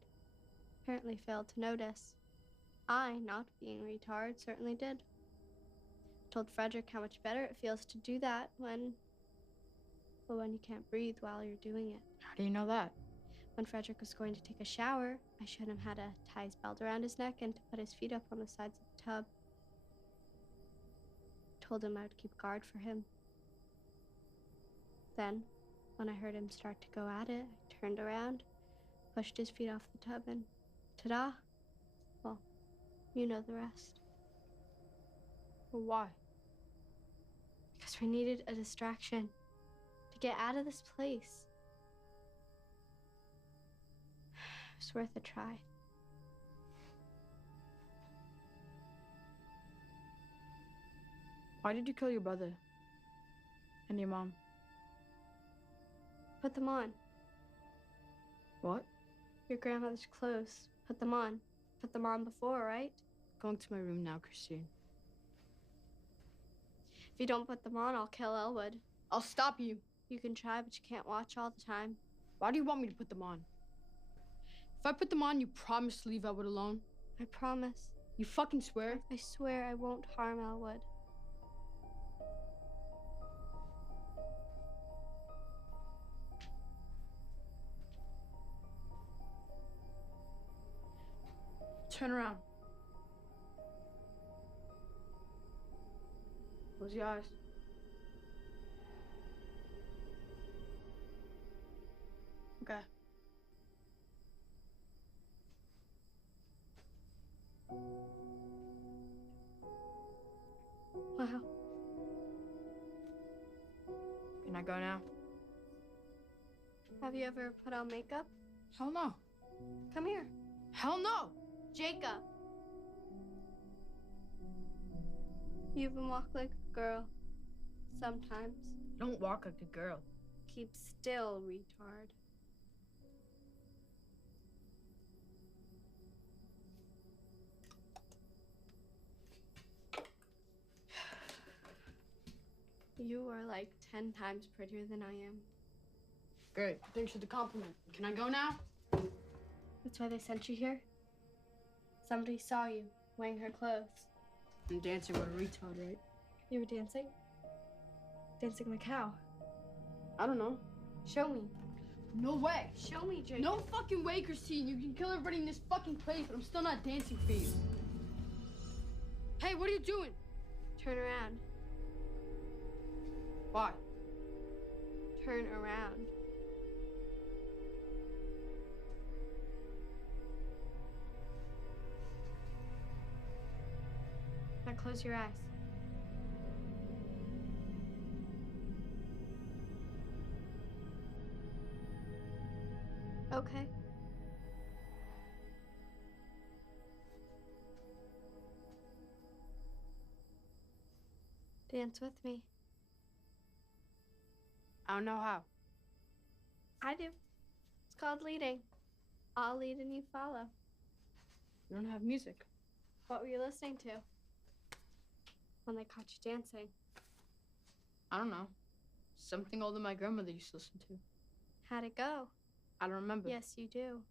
apparently failed to notice. I, not being a retard, certainly did. Told Frederick how much better it feels to do that when you can't breathe while you're doing it. How do you know that? When Frederick was going to take a shower, I showed him how to tie his belt around his neck and to put his feet up on the sides of the tub. Told him I would keep guard for him. Then, when I heard him start to go at it, I turned around, pushed his feet off the tub, and ta-da! Well, you know the rest. Well, why? Because we needed a distraction to get out of this place. It's worth a try. Why did you kill your brother? And your mom? Put them on. What? Your grandmother's clothes. Put them on. Put them on before, right? Going to my room now, Christine. If you don't put them on, I'll kill Elwood. I'll stop you. You can try, but you can't watch all the time. Why do you want me to put them on? If I put them on, you promise to leave Elwood alone? I promise. You fucking swear? I swear I won't harm Elwood. Turn around. Close your eyes. Okay. Wow. Can I go now? Have you ever put on makeup? Hell no. Come here. Hell no! Jacob. You even walk like a girl. Sometimes. Don't walk like a girl. Keep still, retard. You are like 10 times prettier than I am. Great. Thanks for the compliment. Can I go now? That's why they sent you here? Somebody saw you wearing her clothes. I'm dancing with a retard, right? You were dancing? Dancing like how? I don't know. Show me. No way. Show me, Jacob. No fucking way, Christine. You can kill everybody in this fucking place, but I'm still not dancing for you. Hey, what are you doing? Turn around. Why? Turn around. Now close your eyes. Okay. Dance with me. I don't know how. I do. It's called leading. I'll lead and you follow. You don't have music. What were you listening to when they caught you dancing? I don't know. Something older my grandmother used to listen to. How'd it go? I don't remember. Yes, you do.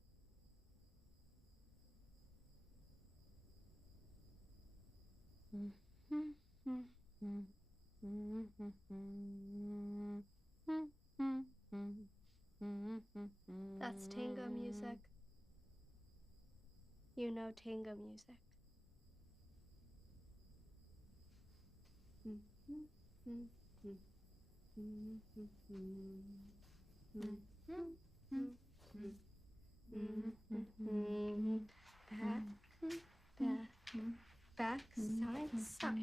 That's tango music. You know tango music. Back, side, side.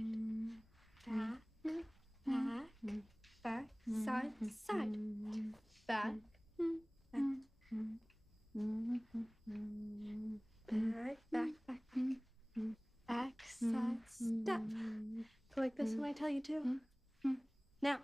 Back, side, side. Back, back, side, step. Go like this when I tell you to. Now.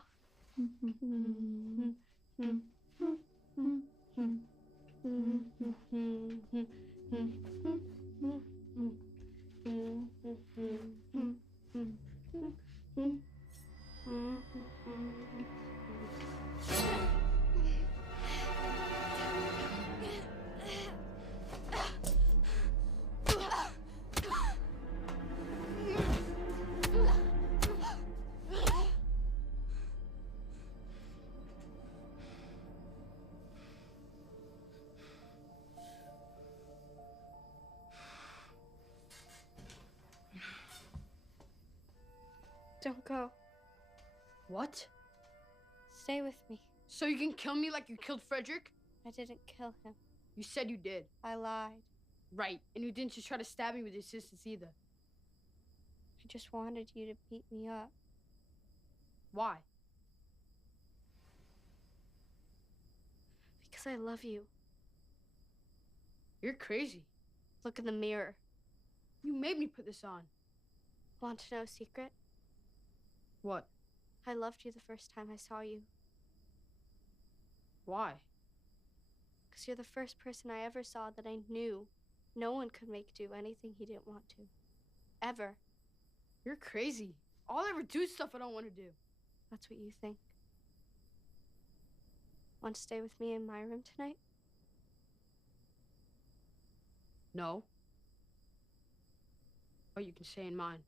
Don't go. What? Stay with me. So you can kill me like you killed Frederick? I didn't kill him. You said you did. I lied. Right. And you didn't just try to stab me with your sisters either. I just wanted you to beat me up. Why? Because I love you. You're crazy. Look in the mirror. You made me put this on. Want to know a secret? What? I loved you the first time I saw you. Why? Because you're the first person I ever saw that I knew no one could make do anything he didn't want to. Ever. You're crazy. I'll ever do stuff I don't want to do. That's what you think. Want to stay with me in my room tonight? No. But you can stay in mine.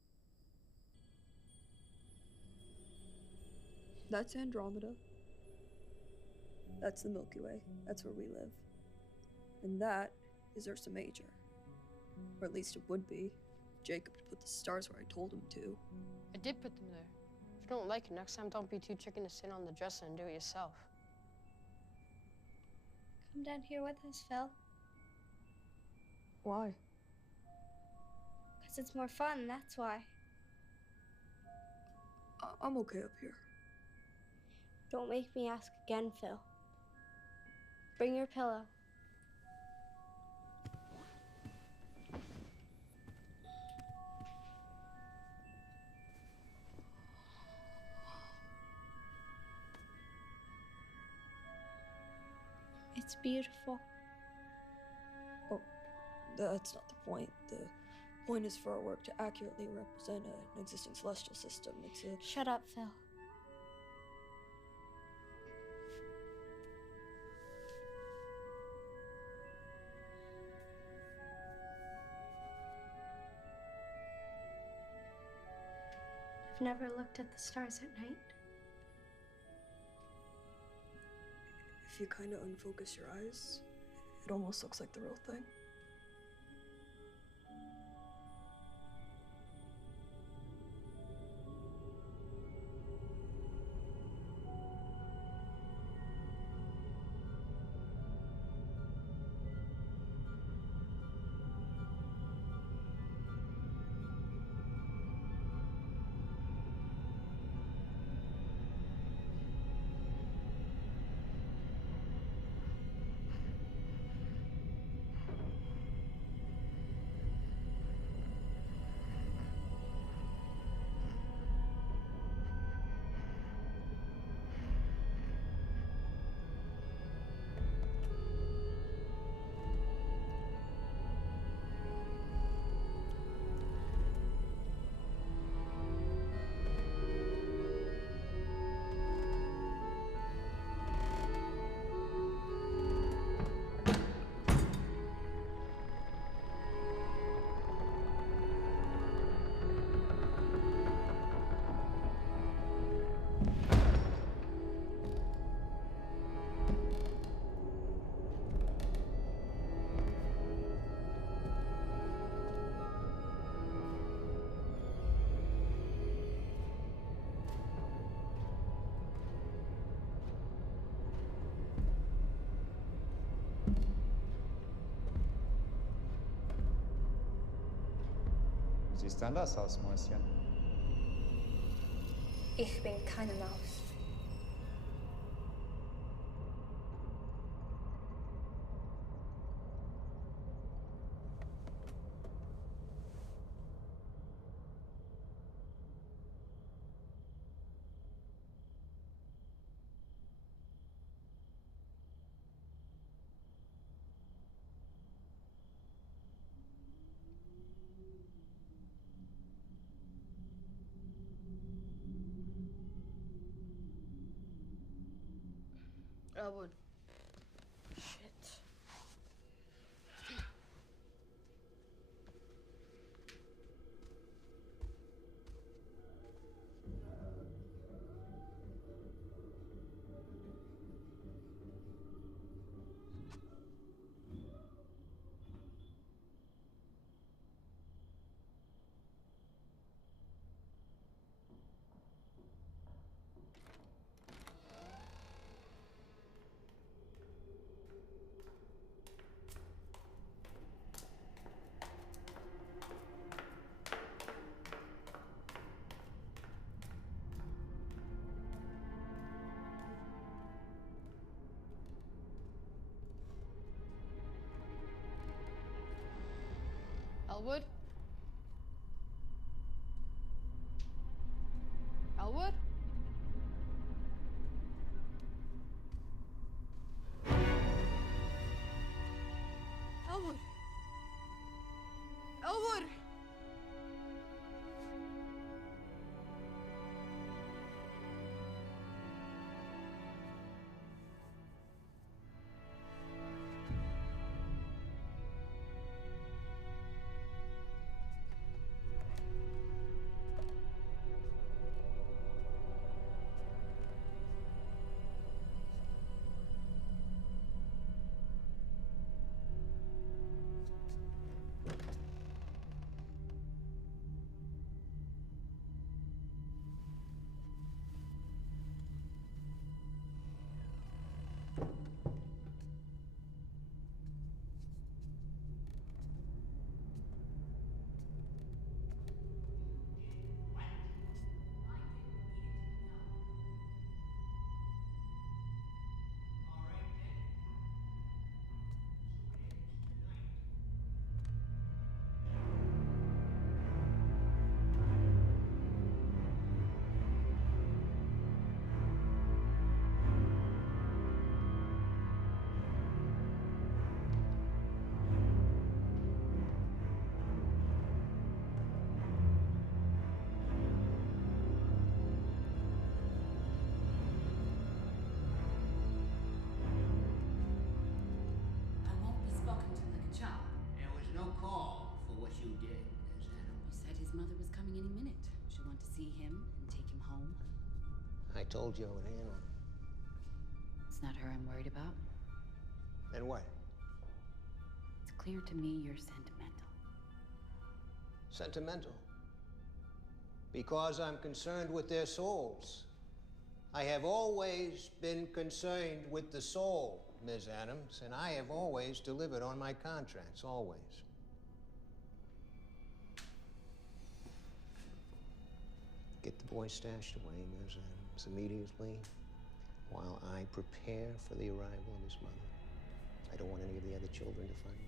That's Andromeda. That's the Milky Way. That's where we live. And that is Ursa Major. Or at least it would be. Jacob put the stars where I told him to. I did put them there. If you don't like it, next time don't be too chicken to sit on the dresser and do it yourself. Come down here with us, Phil. Why? Because it's more fun, that's why. I'm okay up here. Don't make me ask again, Phil. Bring your pillow. It's beautiful. Oh, that's not the point. The point is for our work to accurately represent an existing celestial system. It's a... Shut up, Phil. I've never looked at the stars at night. If you kind of unfocus your eyes, it almost looks like the real thing. Siehst anders aus, Mäuschen. Ich bin keine Maus. Elwood. Shit. Elwood? Elwood? Elwood! Elwood! Mother was coming any minute. She wanted to see him and take him home. I told you I would handle it. It's not her I'm worried about. Then what? It's clear to me you're sentimental. Sentimental? Because I'm concerned with their souls. I have always been concerned with the soul, Ms. Adams, and I have always delivered on my contracts, always. Get the boy stashed away, Ms. Adams, immediately, while I prepare for the arrival of his mother. I don't want any of the other children to find him.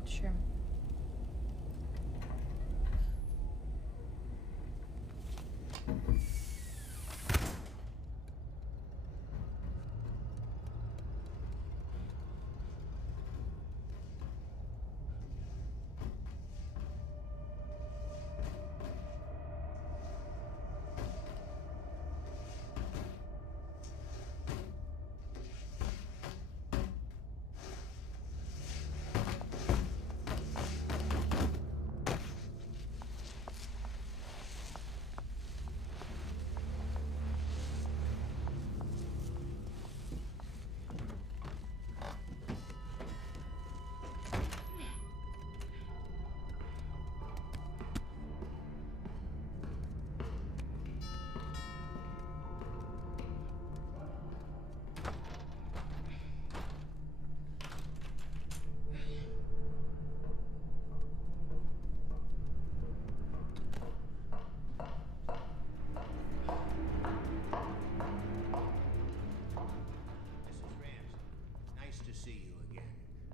Dr. Sherman.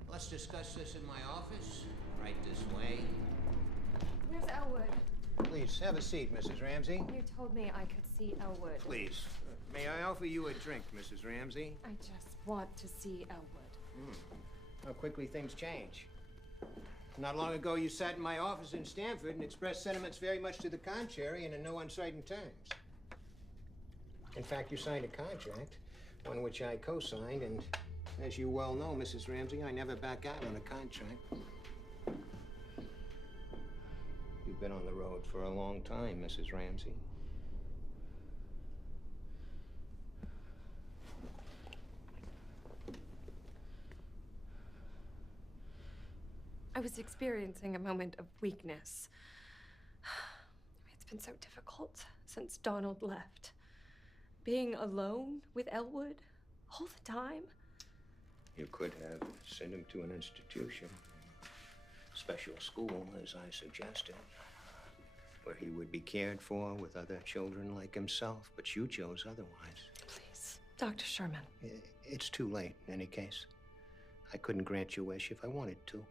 Let's discuss this in my office, right this way. Where's Elwood? Please, have a seat, Mrs. Ramsey. You told me I could see Elwood. Please. May I offer you a drink, Mrs. Ramsey? I just want to see Elwood. How quickly things change. Not long ago, you sat in my office in Stanford and expressed sentiments very much to the contrary and in no uncertain terms. In fact, you signed a contract, one which I co-signed, and as you well know, Mrs. Ramsey, I never back out on a contract. You've been on the road for a long time, Mrs. Ramsey. I was experiencing a moment of weakness. It's been so difficult since Donald left. Being alone with Elwood all the time. You could have sent him to an institution, special school, as I suggested, where he would be cared for with other children like himself, but you chose otherwise. Please, Dr. Sherman. It's too late, in any case. I couldn't grant your wish if I wanted to.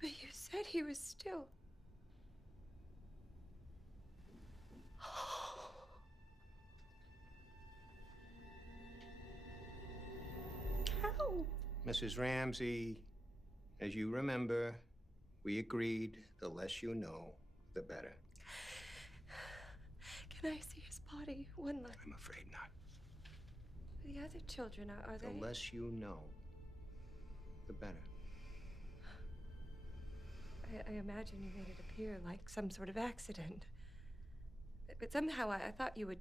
But you said he was still... How? Mrs. Ramsey, as you remember, we agreed the less you know, the better. Can I see his body one last? I'm afraid not. The other children, are they? The less you know, the better. I imagine you made it appear like some sort of accident. But somehow I thought you would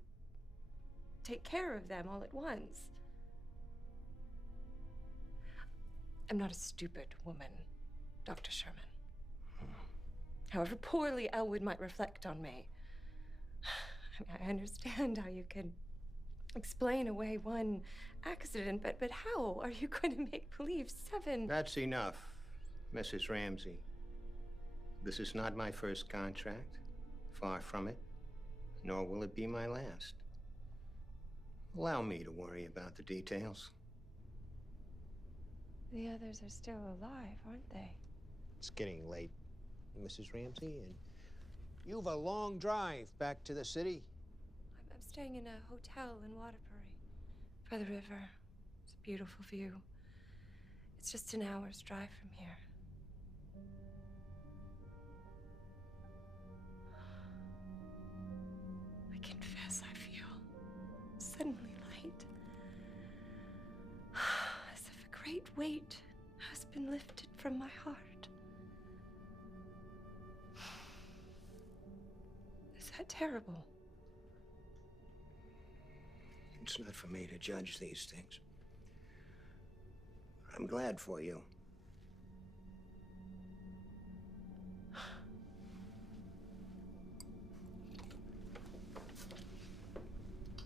take care of them all at once. I'm not a stupid woman, Dr. Sherman. However poorly Elwood might reflect on me, I understand how you can explain away one accident, but how are you going to make believe 7? That's enough, Mrs. Ramsey. This is not my first contract. Far from it. Nor will it be my last. Allow me to worry about the details. The others are still alive, aren't they? It's getting late, Mrs. Ramsey, and you've a long drive back to the city. I'm staying in a hotel in Waterbury, by the river. It's a beautiful view. It's just an hour's drive from here. I confess I feel suddenly light. As if a great weight has been lifted from my heart. Is that terrible? It's not for me to judge these things. I'm glad for you.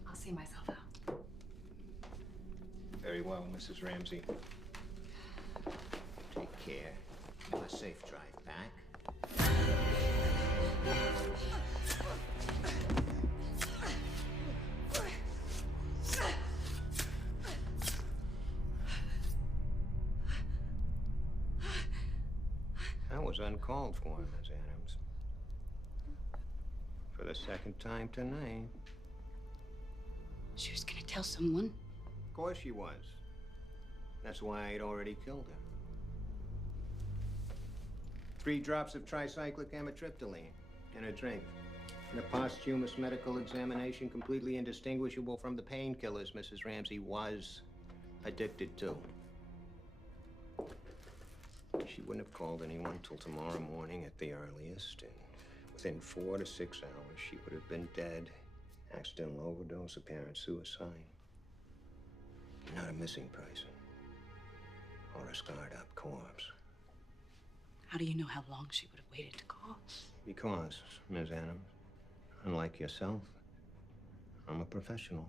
I'll see myself out. Very well, Mrs. Ramsey. Take care. Have a safe drive back. That was uncalled for, Miss Adams. For the second time tonight. She was gonna tell someone. Of course she was. That's why I'd already killed her. 3 drops of tricyclic amitriptyline in a drink. And a posthumous medical examination completely indistinguishable from the painkillers Mrs. Ramsey was addicted to. She wouldn't have called anyone till tomorrow morning at the earliest, and within 4 to 6 hours, she would have been dead. Accidental overdose, apparent suicide. Not a missing person. Or a scarred-up corpse. How do you know how long she would have waited to call? Because, Ms. Adams, unlike yourself, I'm a professional.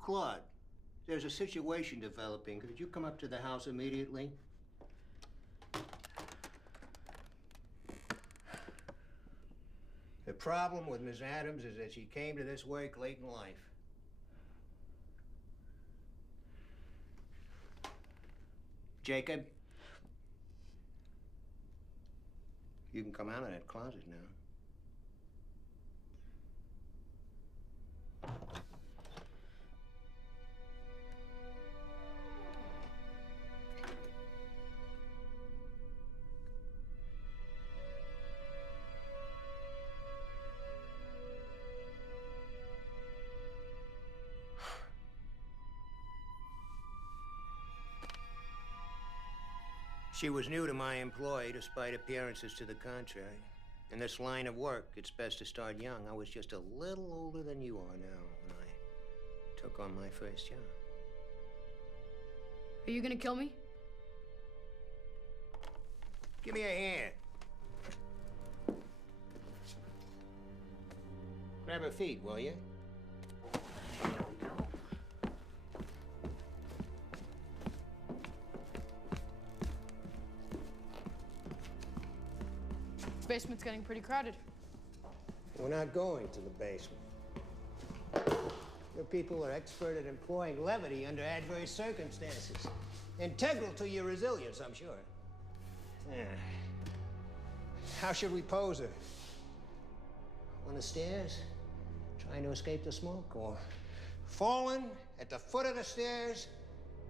Claude, there's a situation developing. Could you come up to the house immediately? The problem with Miss Adams is that she came to this work late in life. Jacob, you can come out of that closet now. She was new to my employ, despite appearances to the contrary. In this line of work, it's best to start young. I was just a little older than you are now when I took on my first job. Are you gonna kill me? Give me a hand. Grab her feet, will you? Basement's getting pretty crowded. We're not going to the basement. Your people are expert at employing levity under adverse circumstances. Integral to your resilience, I'm sure. Yeah. How should we pose her? On the stairs, trying to escape the smoke, or fallen at the foot of the stairs,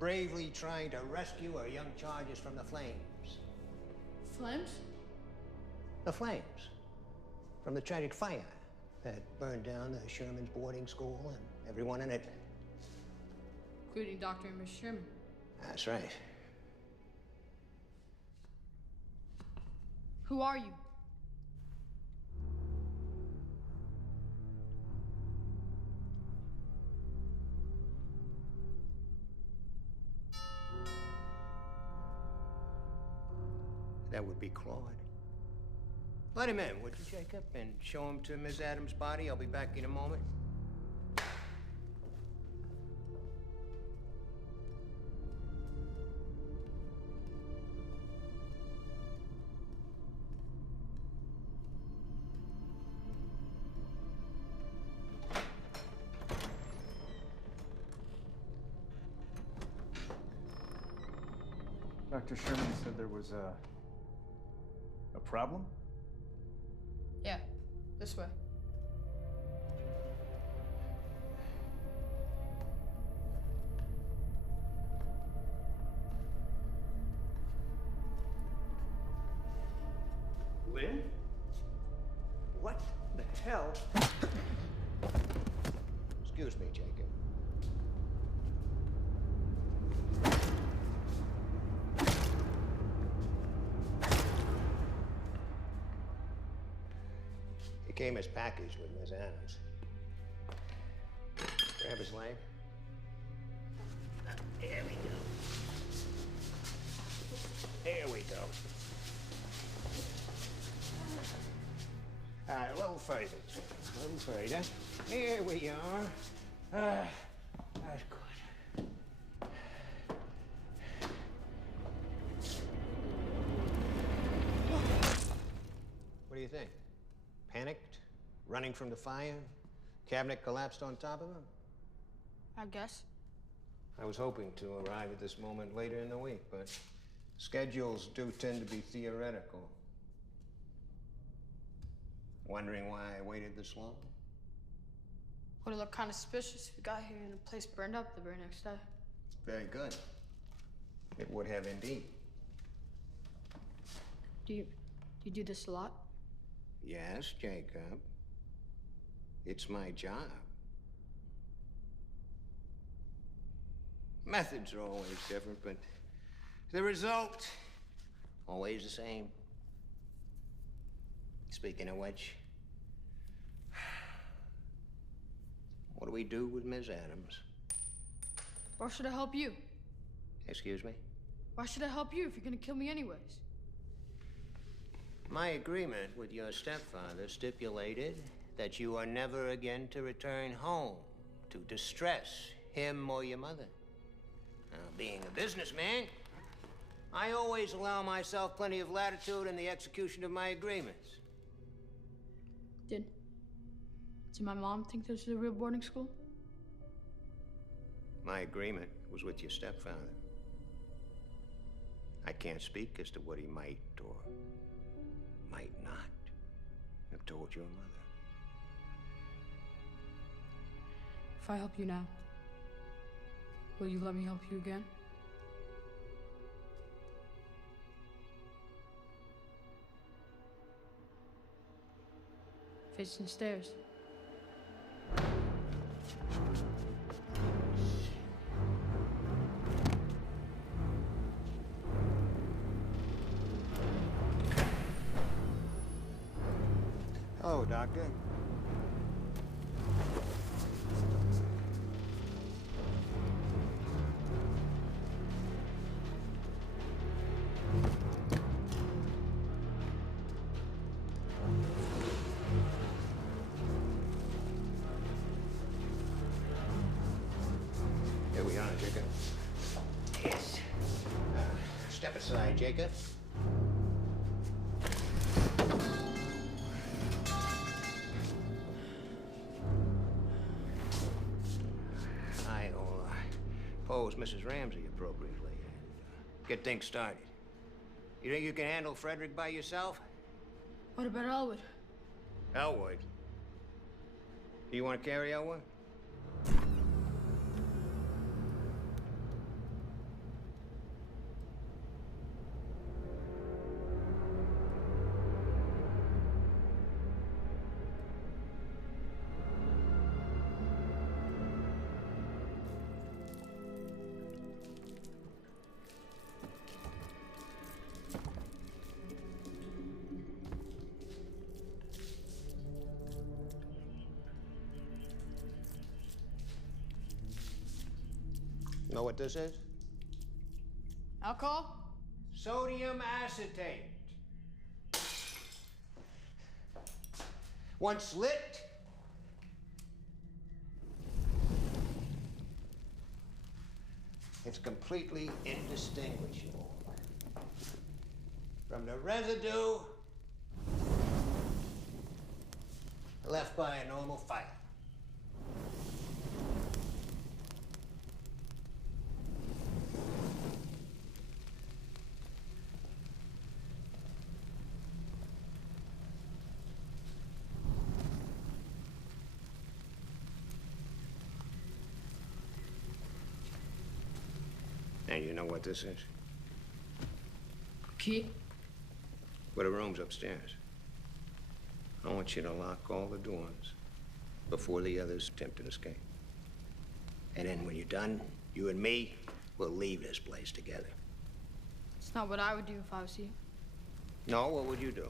bravely trying to rescue our young charges from the flames? Flames? The flames from the tragic fire that burned down the Sherman's boarding school and everyone in it. Including Dr. and Miss Sherman. That's right. Who are you? That would be Claude. Let him in, would you, Jacob? And show him to Miss Adams' body. I'll be back in a moment. Dr. Sherman said there was a problem? Yeah, this way. Lynn? What the hell? Excuse me, Jacob. came as packaged with Miss Adams. Grab his leg. There we go. There we go. All right, a little further. A little further. Here we are. That's good. What do you think? Panicked? Running from the fire? Cabinet collapsed on top of him? I guess. I was hoping to arrive at this moment later in the week, but schedules do tend to be theoretical. Wondering why I waited this long? Would have looked kind of suspicious if we got here and the place burned up the very next day. Very good. It would have indeed. Do you do this a lot? Yes, Jacob. It's my job. Methods are always different, but the result, always the same. Speaking of which, what do we do with Miss Adams? Why should I help you? Excuse me? Why should I help you if you're gonna kill me anyways? My agreement with your stepfather stipulated that you are never again to return home to distress him or your mother. Now, being a businessman, I always allow myself plenty of latitude in the execution of my agreements. Did my mom think this was a real boarding school? My agreement was with your stepfather. I can't speak as to what he might or might not have told your mother. If I help you now, will you let me help you again? Facing the stairs. Hello, Doctor. Here we are, Jacob. Yes. Step aside, Jacob. I'll pose Mrs. Ramsey appropriately and get things started. You think you can handle Frederick by yourself? What about Elwood? Elwood? Do you want to carry Elwood? Know what this is? Alcohol? Sodium acetate. Once lit, it's completely indistinguishable from the residue left by a normal fire. And you know what this is? Key? Well, the room's upstairs. I want you to lock all the doors before the others attempt an escape. And then when you're done, you and me will leave this place together. It's not what I would do if I was you. No, what would you do?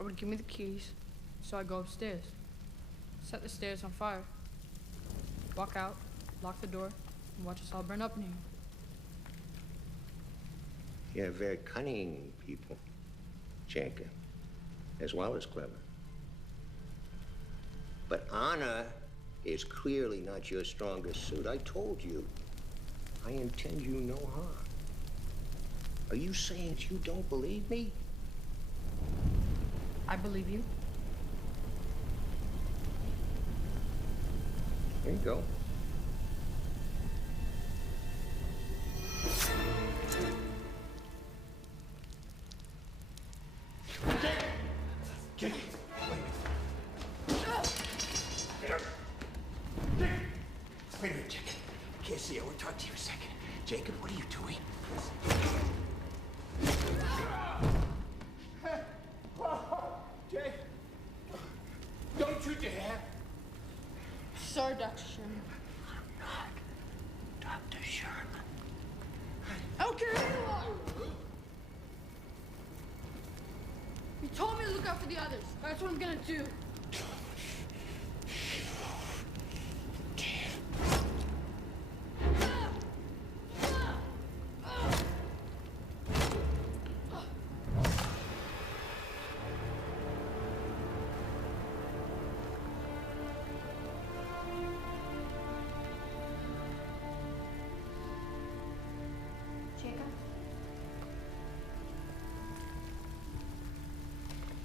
I would give me the keys, So I go upstairs, set the stairs on fire, walk out, lock the door, and watch us all burn up in here. You're very cunning people, Jacob, as well as clever. But honor is clearly not your strongest suit. I told you, I intend you no harm. Are you saying you don't believe me? I believe you. Here you go. Jake! Wait a minute, Jacob. Can't see you. I want to talk to you a second. Jacob, what are you doing? Jake! Don't you dare! Sorry, Dr. Sherman. Dr. Sherman. I don't care who you are! You told me to look out for the others. That's what I'm gonna do.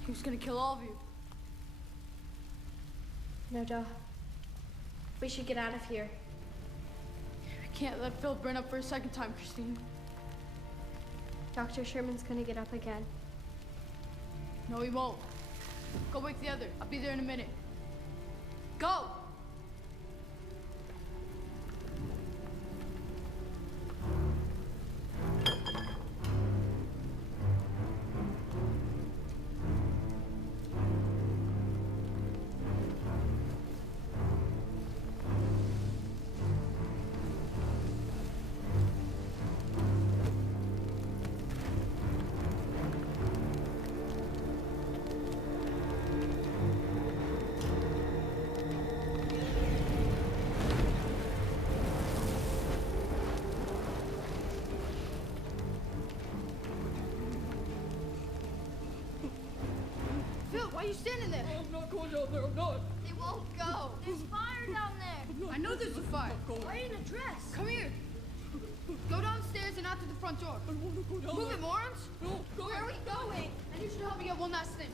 He was gonna kill all of you. No, Joe. We should get out of here. We can't let Phil burn up for a second time, Christine. Dr. Sherman's gonna get up again. No, he won't. Go wake the other. I'll be there in a minute. Go! Why are you standing there? I'm not going down there, I'm not. It won't go. There's fire down there. I know there's a fire. Why are you in a dress? Come here. Go downstairs and out to the front door. I want to go down Move there. it, morons. No, go. Where are we going? I need you to help me get one last thing.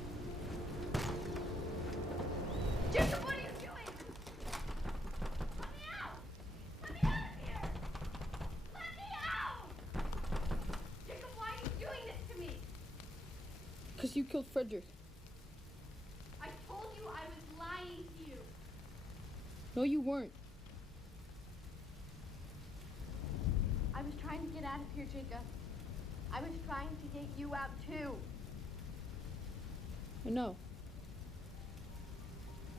Jacob, what are you doing? Let me out! Let me out of here! Let me out! Jacob, why are you doing this to me? Because you killed Frederick. I told you I was lying to you. No, you weren't. I was trying to get out of here, Jacob. I was trying to get you out too. I know.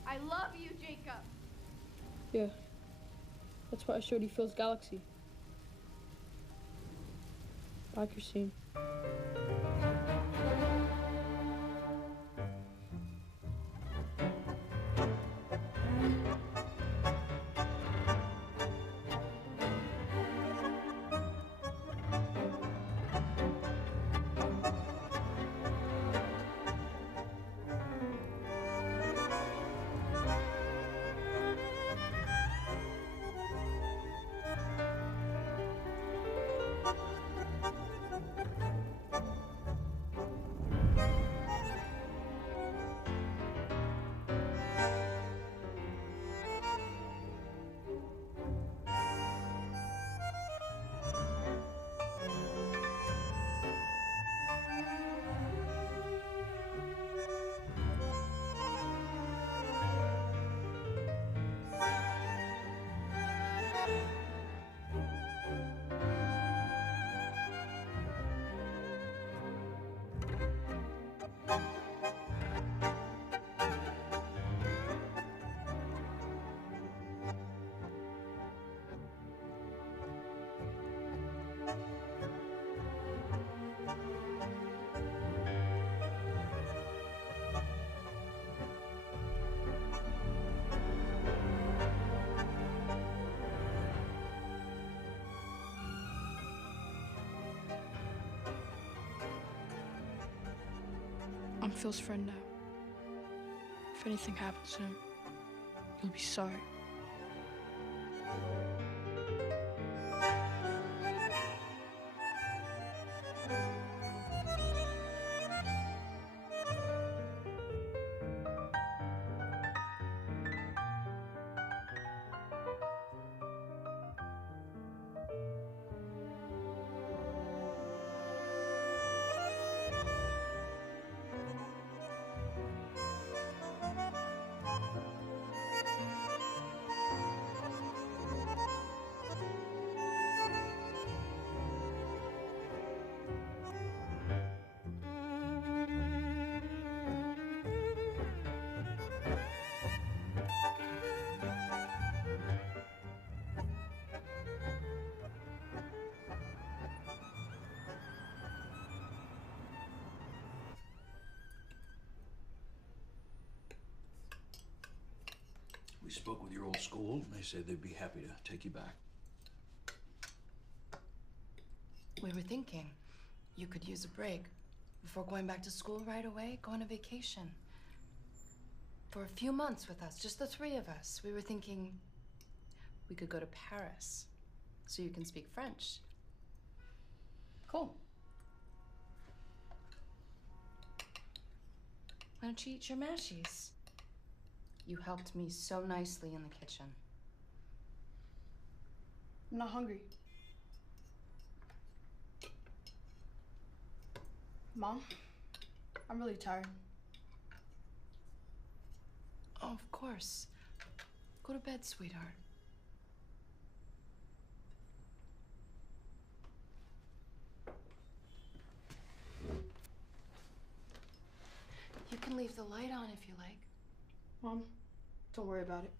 I love you, Jacob. Yeah. That's why I showed you Phil's galaxy. Bye, Christine. I'm Phil's friend now. If anything happens to him, you'll be sorry. We spoke with your old school. They said they'd be happy to take you back. We were thinking you could use a break before going back to school right away. Go on a vacation for a few months with us, just the three of us. We were thinking we could go to Paris so you can speak French. Cool. Why don't you eat your mashies? You helped me so nicely in the kitchen. I'm not hungry. Mom, I'm really tired. Oh, of course. Go to bed, sweetheart. You can leave the light on if you like. Mom, don't worry about it.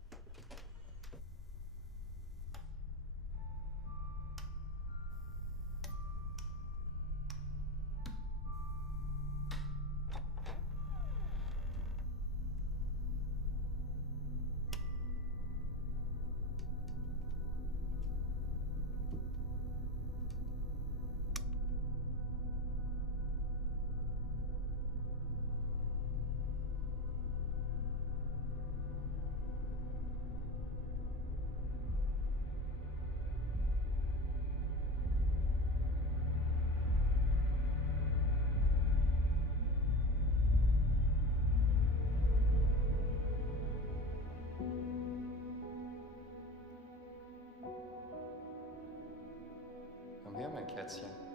Komm her, mein Kätzchen.